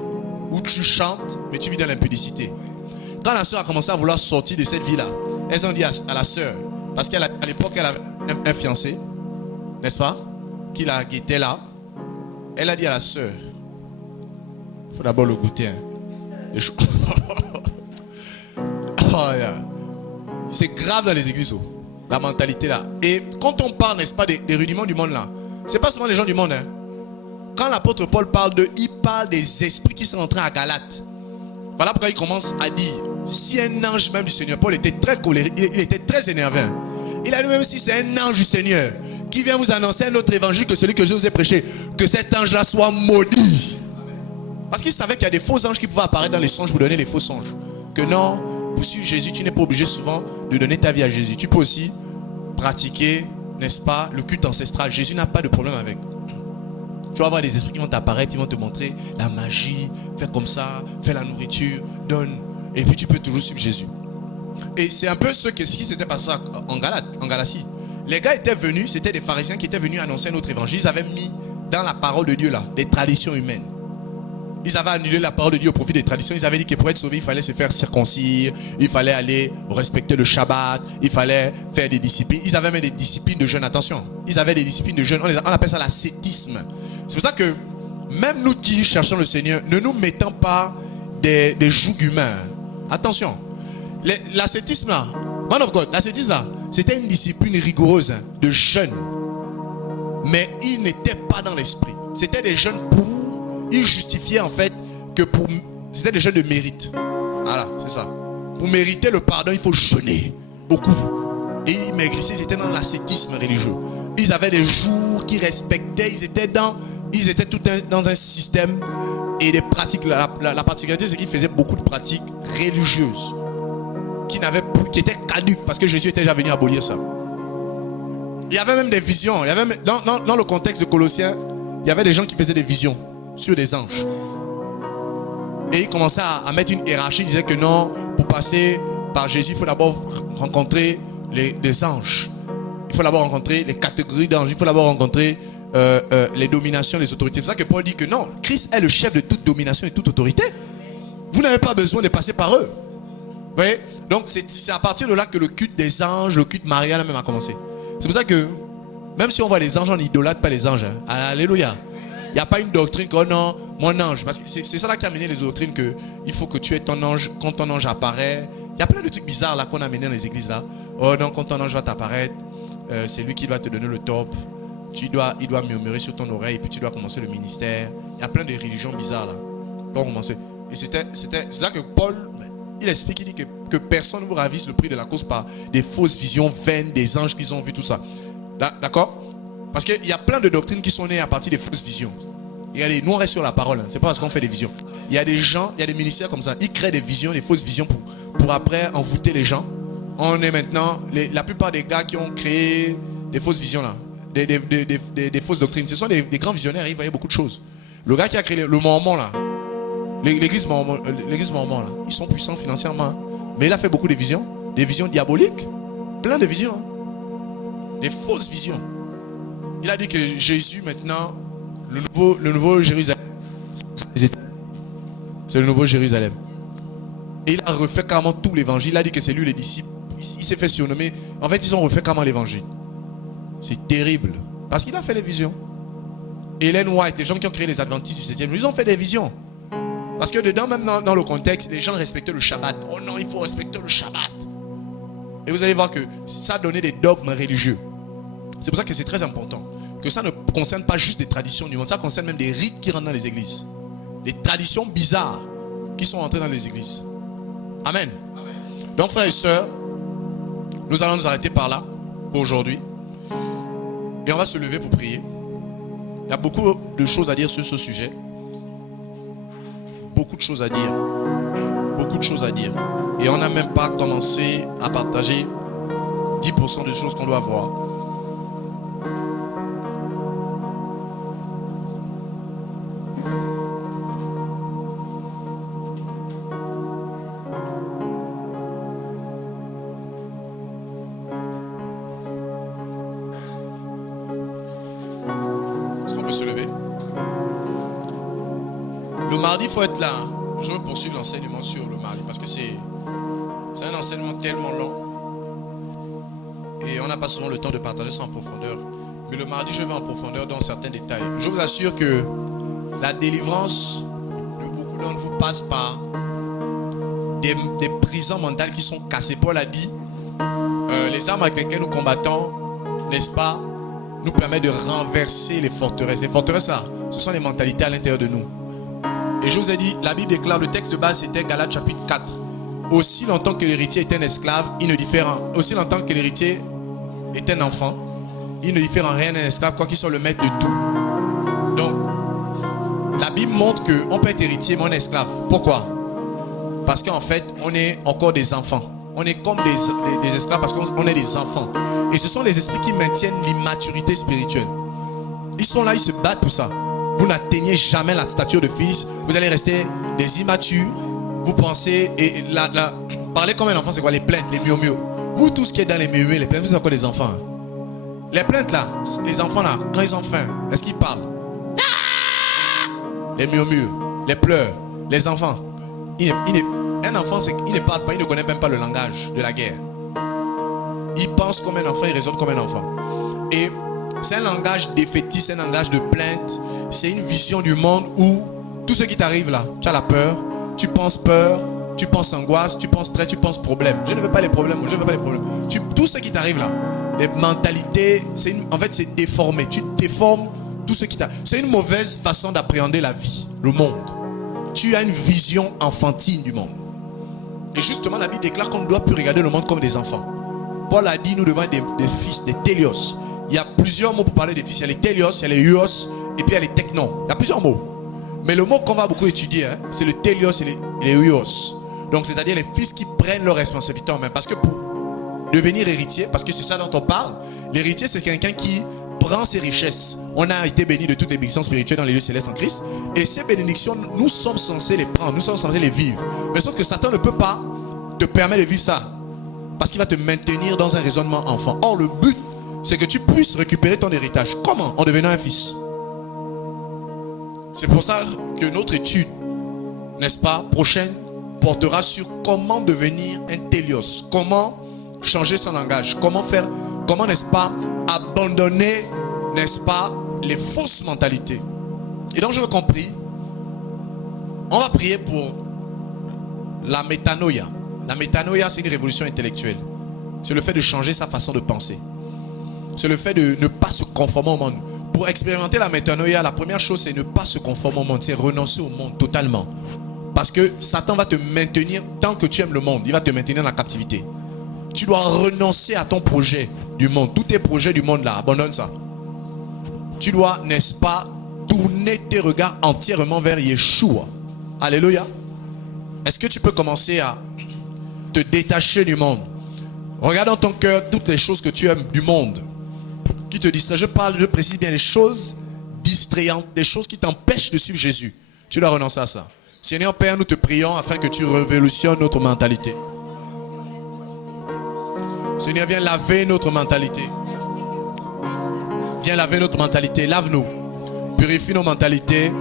où tu chantes, mais tu vis dans l'impudicité. Quand la sœur a commencé à vouloir sortir de cette vie-là, elles ont dit à la sœur, parce qu'à l'époque, elle avait un fiancé, n'est-ce pas, qui la guettait là. Elle a dit à la sœur, il faut d'abord le goûter. Hein. Oh, yeah. C'est grave dans les églises, la mentalité là. Et quand on parle, n'est-ce pas, des rudiments du monde là, c'est pas seulement les gens du monde. Hein. Quand l'apôtre Paul parle il parle des esprits qui sont entrés à Galate. Voilà pourquoi il commence à dire, si un ange même du Seigneur, Paul était très colérique, il était très énervé. Il a dit même si c'est un ange du Seigneur qui vient vous annoncer un autre évangile que celui que je vous ai prêché, que cet ange-là soit maudit. Parce qu'il savait qu'il y a des faux anges qui pouvaient apparaître dans les songes pour donner les faux songes. Que non, pour suivre Jésus, tu n'es pas obligé souvent de donner ta vie à Jésus. Tu peux aussi pratiquer, n'est-ce pas, le culte ancestral. Jésus n'a pas de problème avec. Tu vas avoir des esprits qui vont t'apparaître, ils vont te montrer la magie, fais comme ça, fais la nourriture, donne. Et puis tu peux toujours suivre Jésus. Et c'est un peu ce qui s'était passé en Galatie. Les gars étaient venus, c'était des pharisiens qui étaient venus annoncer notre évangile. Ils avaient mis dans la parole de Dieu là, des traditions humaines. Ils avaient annulé la parole de Dieu au profit des traditions. Ils avaient dit que pour être sauvé, il fallait se faire circoncire, il fallait aller respecter le Shabbat, il fallait faire des disciplines. Ils avaient même des disciplines de jeûne, attention. Ils avaient des disciplines de jeûne, on appelle ça l'ascétisme. C'est pour ça que même nous qui cherchons le Seigneur, ne nous mettons pas des jougs humains. Attention, l'ascétisme là, man of God, l'ascétisme là, c'était une discipline rigoureuse de jeûne. Mais ils n'étaient pas dans l'esprit. C'était des jeûnes pour Ils justifiaient en fait que c'était des jeunes de mérite. Voilà, c'est ça. Pour mériter le pardon, il faut jeûner. Beaucoup. Et ils maigrissaient, ils étaient dans l'ascétisme religieux. Ils avaient des jours qu'ils respectaient, ils étaient tout dans un système et des pratiques. La particularité, c'est qu'ils faisaient beaucoup de pratiques religieuses qui étaient caduques parce que Jésus était déjà venu abolir ça. Il y avait même des visions. Il y avait même, dans le contexte de Colossiens, il y avait des gens qui faisaient des visions sur des anges. Et ils commençaient à mettre une hiérarchie. Ils disaient que non, pour passer par Jésus, il faut d'abord rencontrer les anges. Il faut d'abord rencontrer les catégories d'anges. Il faut d'abord rencontrer les dominations, les autorités. C'est ça que Paul dit que non, Christ est le chef de toute domination et toute autorité. Vous n'avez pas besoin de passer par eux. Vous voyez? Donc c'est à partir de là que le culte des anges, le culte marial même a commencé. C'est pour ça que même si on voit les anges, on n'idolâtre pas les anges. Hein. Alléluia. Il n'y a pas une doctrine que oh non, mon ange. Parce que c'est ça là qui a amené les doctrines que il faut que tu aies ton ange. Quand ton ange apparaît, il y a plein de trucs bizarres là qu'on a amené dans les églises là. Oh non, quand ton ange va t'apparaître, c'est lui qui doit te donner le top. Il doit murmurer sur ton oreille et puis tu dois commencer le ministère. Il y a plein de religions bizarres là. Pour commencer. Et c'est ça que Paul, il explique, il dit que personne ne vous ravisse le prix de la cause par des fausses visions vaines, des anges qu'ils ont vu, tout ça. D'accord? Parce qu'il y a plein de doctrines qui sont nées à partir des fausses visions. Regardez, nous on reste sur la parole, hein. C'est pas parce qu'on fait des visions. Il y a des gens, il y a des ministères comme ça, ils créent des visions, des fausses visions pour après envoûter les gens. On est maintenant, la plupart des gars qui ont créé des fausses visions là, des fausses doctrines, ce sont des grands visionnaires, ils voyaient beaucoup de choses. Le gars qui a créé le Mormon là, l'église Mormon là, ils sont puissants financièrement, hein. Mais il a fait beaucoup de visions diaboliques, plein de visions, hein. Des fausses visions. Il a dit que Jésus maintenant, le nouveau Jérusalem, c'est le nouveau Jérusalem. Et il a refait carrément tout l'évangile. Il a dit que c'est lui les disciples. Il s'est fait surnommer. En fait, ils ont refait carrément l'évangile. C'est terrible. Parce qu'il a fait les visions. Ellen White, les gens qui ont créé les adventistes du 7e, ils ont fait des visions. Parce que dedans, même dans le contexte, les gens respectaient le Shabbat. Oh non, il faut respecter le Shabbat. Et vous allez voir que ça donnait des dogmes religieux. C'est pour ça que c'est très important. Que ça ne concerne pas juste des traditions du monde. Ça concerne même des rites qui rentrent dans les églises. Des traditions bizarres qui sont entrées dans les églises. Amen. Donc frères et sœurs, nous allons nous arrêter par là pour aujourd'hui. Et on va se lever pour prier. Il y a beaucoup de choses à dire sur ce sujet. Beaucoup de choses à dire. Beaucoup de choses à dire. Et on n'a même pas commencé à partager 10% des choses qu'on doit voir. Est-ce qu'on peut se lever? Le mardi, il faut être là. Je vais poursuivre l'enseignement sur le mardi parce que c'est un enseignement tellement long. Et on n'a pas souvent le temps de partager ça en profondeur. Mais le mardi, je vais en profondeur dans certains détails. Je vous assure que la délivrance de beaucoup d'entre vous passe par des prisons mentales qui sont cassées. Paul a dit, les armes avec lesquelles nous combattons, n'est-ce pas, nous permettent de renverser les forteresses. Les forteresses là, ce sont les mentalités à l'intérieur de nous. Et je vous ai dit, la Bible déclare, le texte de base c'était Galates chapitre 4. Aussi longtemps que l'héritier est un esclave, il ne diffère en, aussi longtemps que l'héritier est un enfant, il ne diffère en rien d'un esclave, quoi qu'il soit le maître de tout. Donc, la Bible montre qu'on peut être héritier mais on est esclave. Pourquoi? Parce qu'en fait, on est encore des enfants. On est comme des esclaves parce qu'on est des enfants. Et ce sont les esprits qui maintiennent l'immaturité spirituelle. Ils sont là, ils se battent pour ça. Vous n'atteignez jamais la stature de fils. Vous allez rester des immatures. Vous pensez, et parler comme un enfant, c'est quoi? Les plaintes, les murmures. Vous, tout ce qui est dans les murmures, les plaintes, vous êtes encore des enfants. Hein. Les plaintes là, les enfants là, quand ils ont faim, est-ce qu'ils parlent? Les murmures, les pleurs, les enfants. Un enfant, il ne parle pas, il ne connaît même pas le langage de la guerre. Il pense comme un enfant, il raisonne comme un enfant. Et c'est un langage défaitiste, c'est un langage de plainte. C'est une vision du monde où tout ce qui t'arrive là, tu as la peur, tu penses angoisse, tu penses stress, tu penses problème. Je ne veux pas les problèmes, je ne veux pas les problèmes. Tout ce qui t'arrive là, les mentalités, en fait c'est déformé. Tu déformes tout ce qui t'a... C'est une mauvaise façon d'appréhender la vie, le monde. Tu as une vision enfantine du monde. Et justement, la Bible déclare qu'on ne doit plus regarder le monde comme des enfants. Paul a dit, nous devons être des fils, des télios. Il y a plusieurs mots pour parler des fils. Il y a les télios, il y a les huos, et puis il y a les technon. Il y a plusieurs mots. Mais le mot qu'on va beaucoup étudier, c'est le télios et les huos. Donc, c'est-à-dire les fils qui prennent leurs responsabilités en main. Parce que pour devenir héritier, parce que c'est ça dont on parle, l'héritier, c'est quelqu'un qui prend ses richesses. On a été béni de toutes les bénédictions spirituelles dans les lieux célestes en Christ. Et ces bénédictions, nous sommes censés les prendre, nous sommes censés les vivre. Mais sauf que Satan ne peut pas te permettre de vivre ça. Parce qu'il va te maintenir dans un raisonnement enfant. Or, le but, c'est que tu puisses récupérer ton héritage. Comment? En devenant un fils. C'est pour ça que notre étude, n'est-ce pas, prochaine, portera sur comment devenir un télios. Comment changer son langage. Comment faire, comment, n'est-ce pas, abandonner, n'est-ce pas, les fausses mentalités. Et donc, je veux compris, on va prier pour la métanoïa. La métanoïa, c'est une révolution intellectuelle. C'est le fait de changer sa façon de penser. C'est le fait de ne pas se conformer au monde. Pour expérimenter la métanoïa, la première chose, c'est ne pas se conformer au monde. C'est renoncer au monde totalement. Parce que Satan va te maintenir, tant que tu aimes le monde, il va te maintenir dans la captivité. Tu dois renoncer à ton projet du monde. Tous tes projets du monde là, abandonne ça. Tu dois, n'est-ce pas, tourner tes regards entièrement vers Yeshua. Alléluia. Est-ce que tu peux commencer à te détacher du monde? Regarde dans ton cœur toutes les choses que tu aimes du monde, qui te distraient. Je précise bien les choses distrayantes, des choses qui t'empêchent de suivre Jésus. Tu dois renoncer à ça. Seigneur Père, nous te prions afin que tu révolutionnes notre mentalité. Seigneur, viens laver notre mentalité. Viens laver notre mentalité. Lave-nous. Purifie nos mentalités.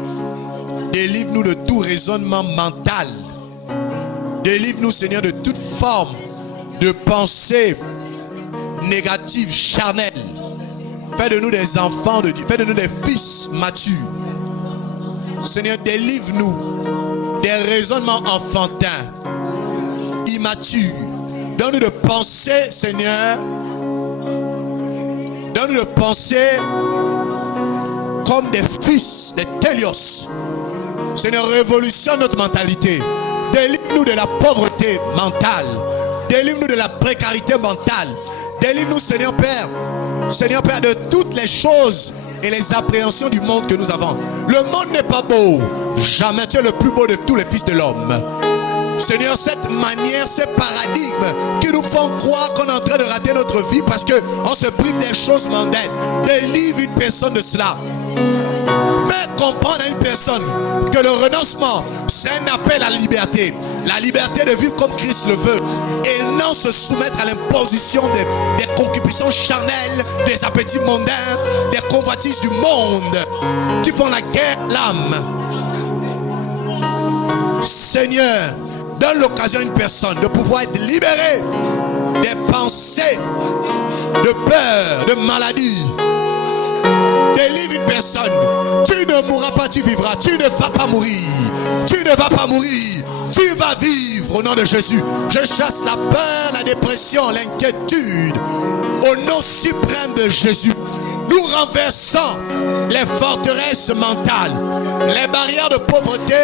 Délivre-nous de tout raisonnement mental. Délivre-nous, Seigneur, de toute forme de pensée négative, charnelle. Fais de nous des enfants de Dieu. Fais de nous des fils matures. Seigneur, délivre-nous des raisonnements enfantins, immatures. Donne-nous de penser, Seigneur. Donne-nous de penser comme des fils, des télios. Seigneur, révolutionne notre mentalité. Délivre-nous de la pauvreté mentale. Délivre-nous de la précarité mentale. Délivre-nous, Seigneur Père. Seigneur Père, de toutes les choses et les appréhensions du monde que nous avons. Le monde n'est pas beau. Jamais. Tu es le plus beau de tous les fils de l'homme. Seigneur, cette manière, ces paradigmes qui nous font croire qu'on est en train de rater notre vie parce qu'on se prive des choses mondaines. Délivre une personne de cela. Fais comprendre à une personne que le renoncement, c'est un appel à la liberté. La liberté de vivre comme Christ le veut. Et non se soumettre à l'imposition des concupiscences charnelles, des appétits mondains, des convoitises du monde qui font la guerre à l'âme. Seigneur, donne l'occasion à une personne de pouvoir être libérée des pensées de peur, de maladie. Délivre une personne. Tu ne mourras pas, tu vivras. Tu ne vas pas mourir. Tu ne vas pas mourir. Tu vas vivre au nom de Jésus. Je chasse la peur, la dépression, l'inquiétude. Au nom suprême de Jésus. Nous renversons les forteresses mentales, les barrières de pauvreté,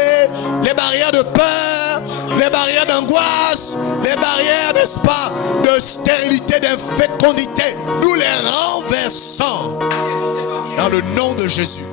les barrières de peur, les barrières d'angoisse, les barrières, n'est-ce pas, de stérilité, d'infécondité. Nous les renversons dans le nom de Jésus.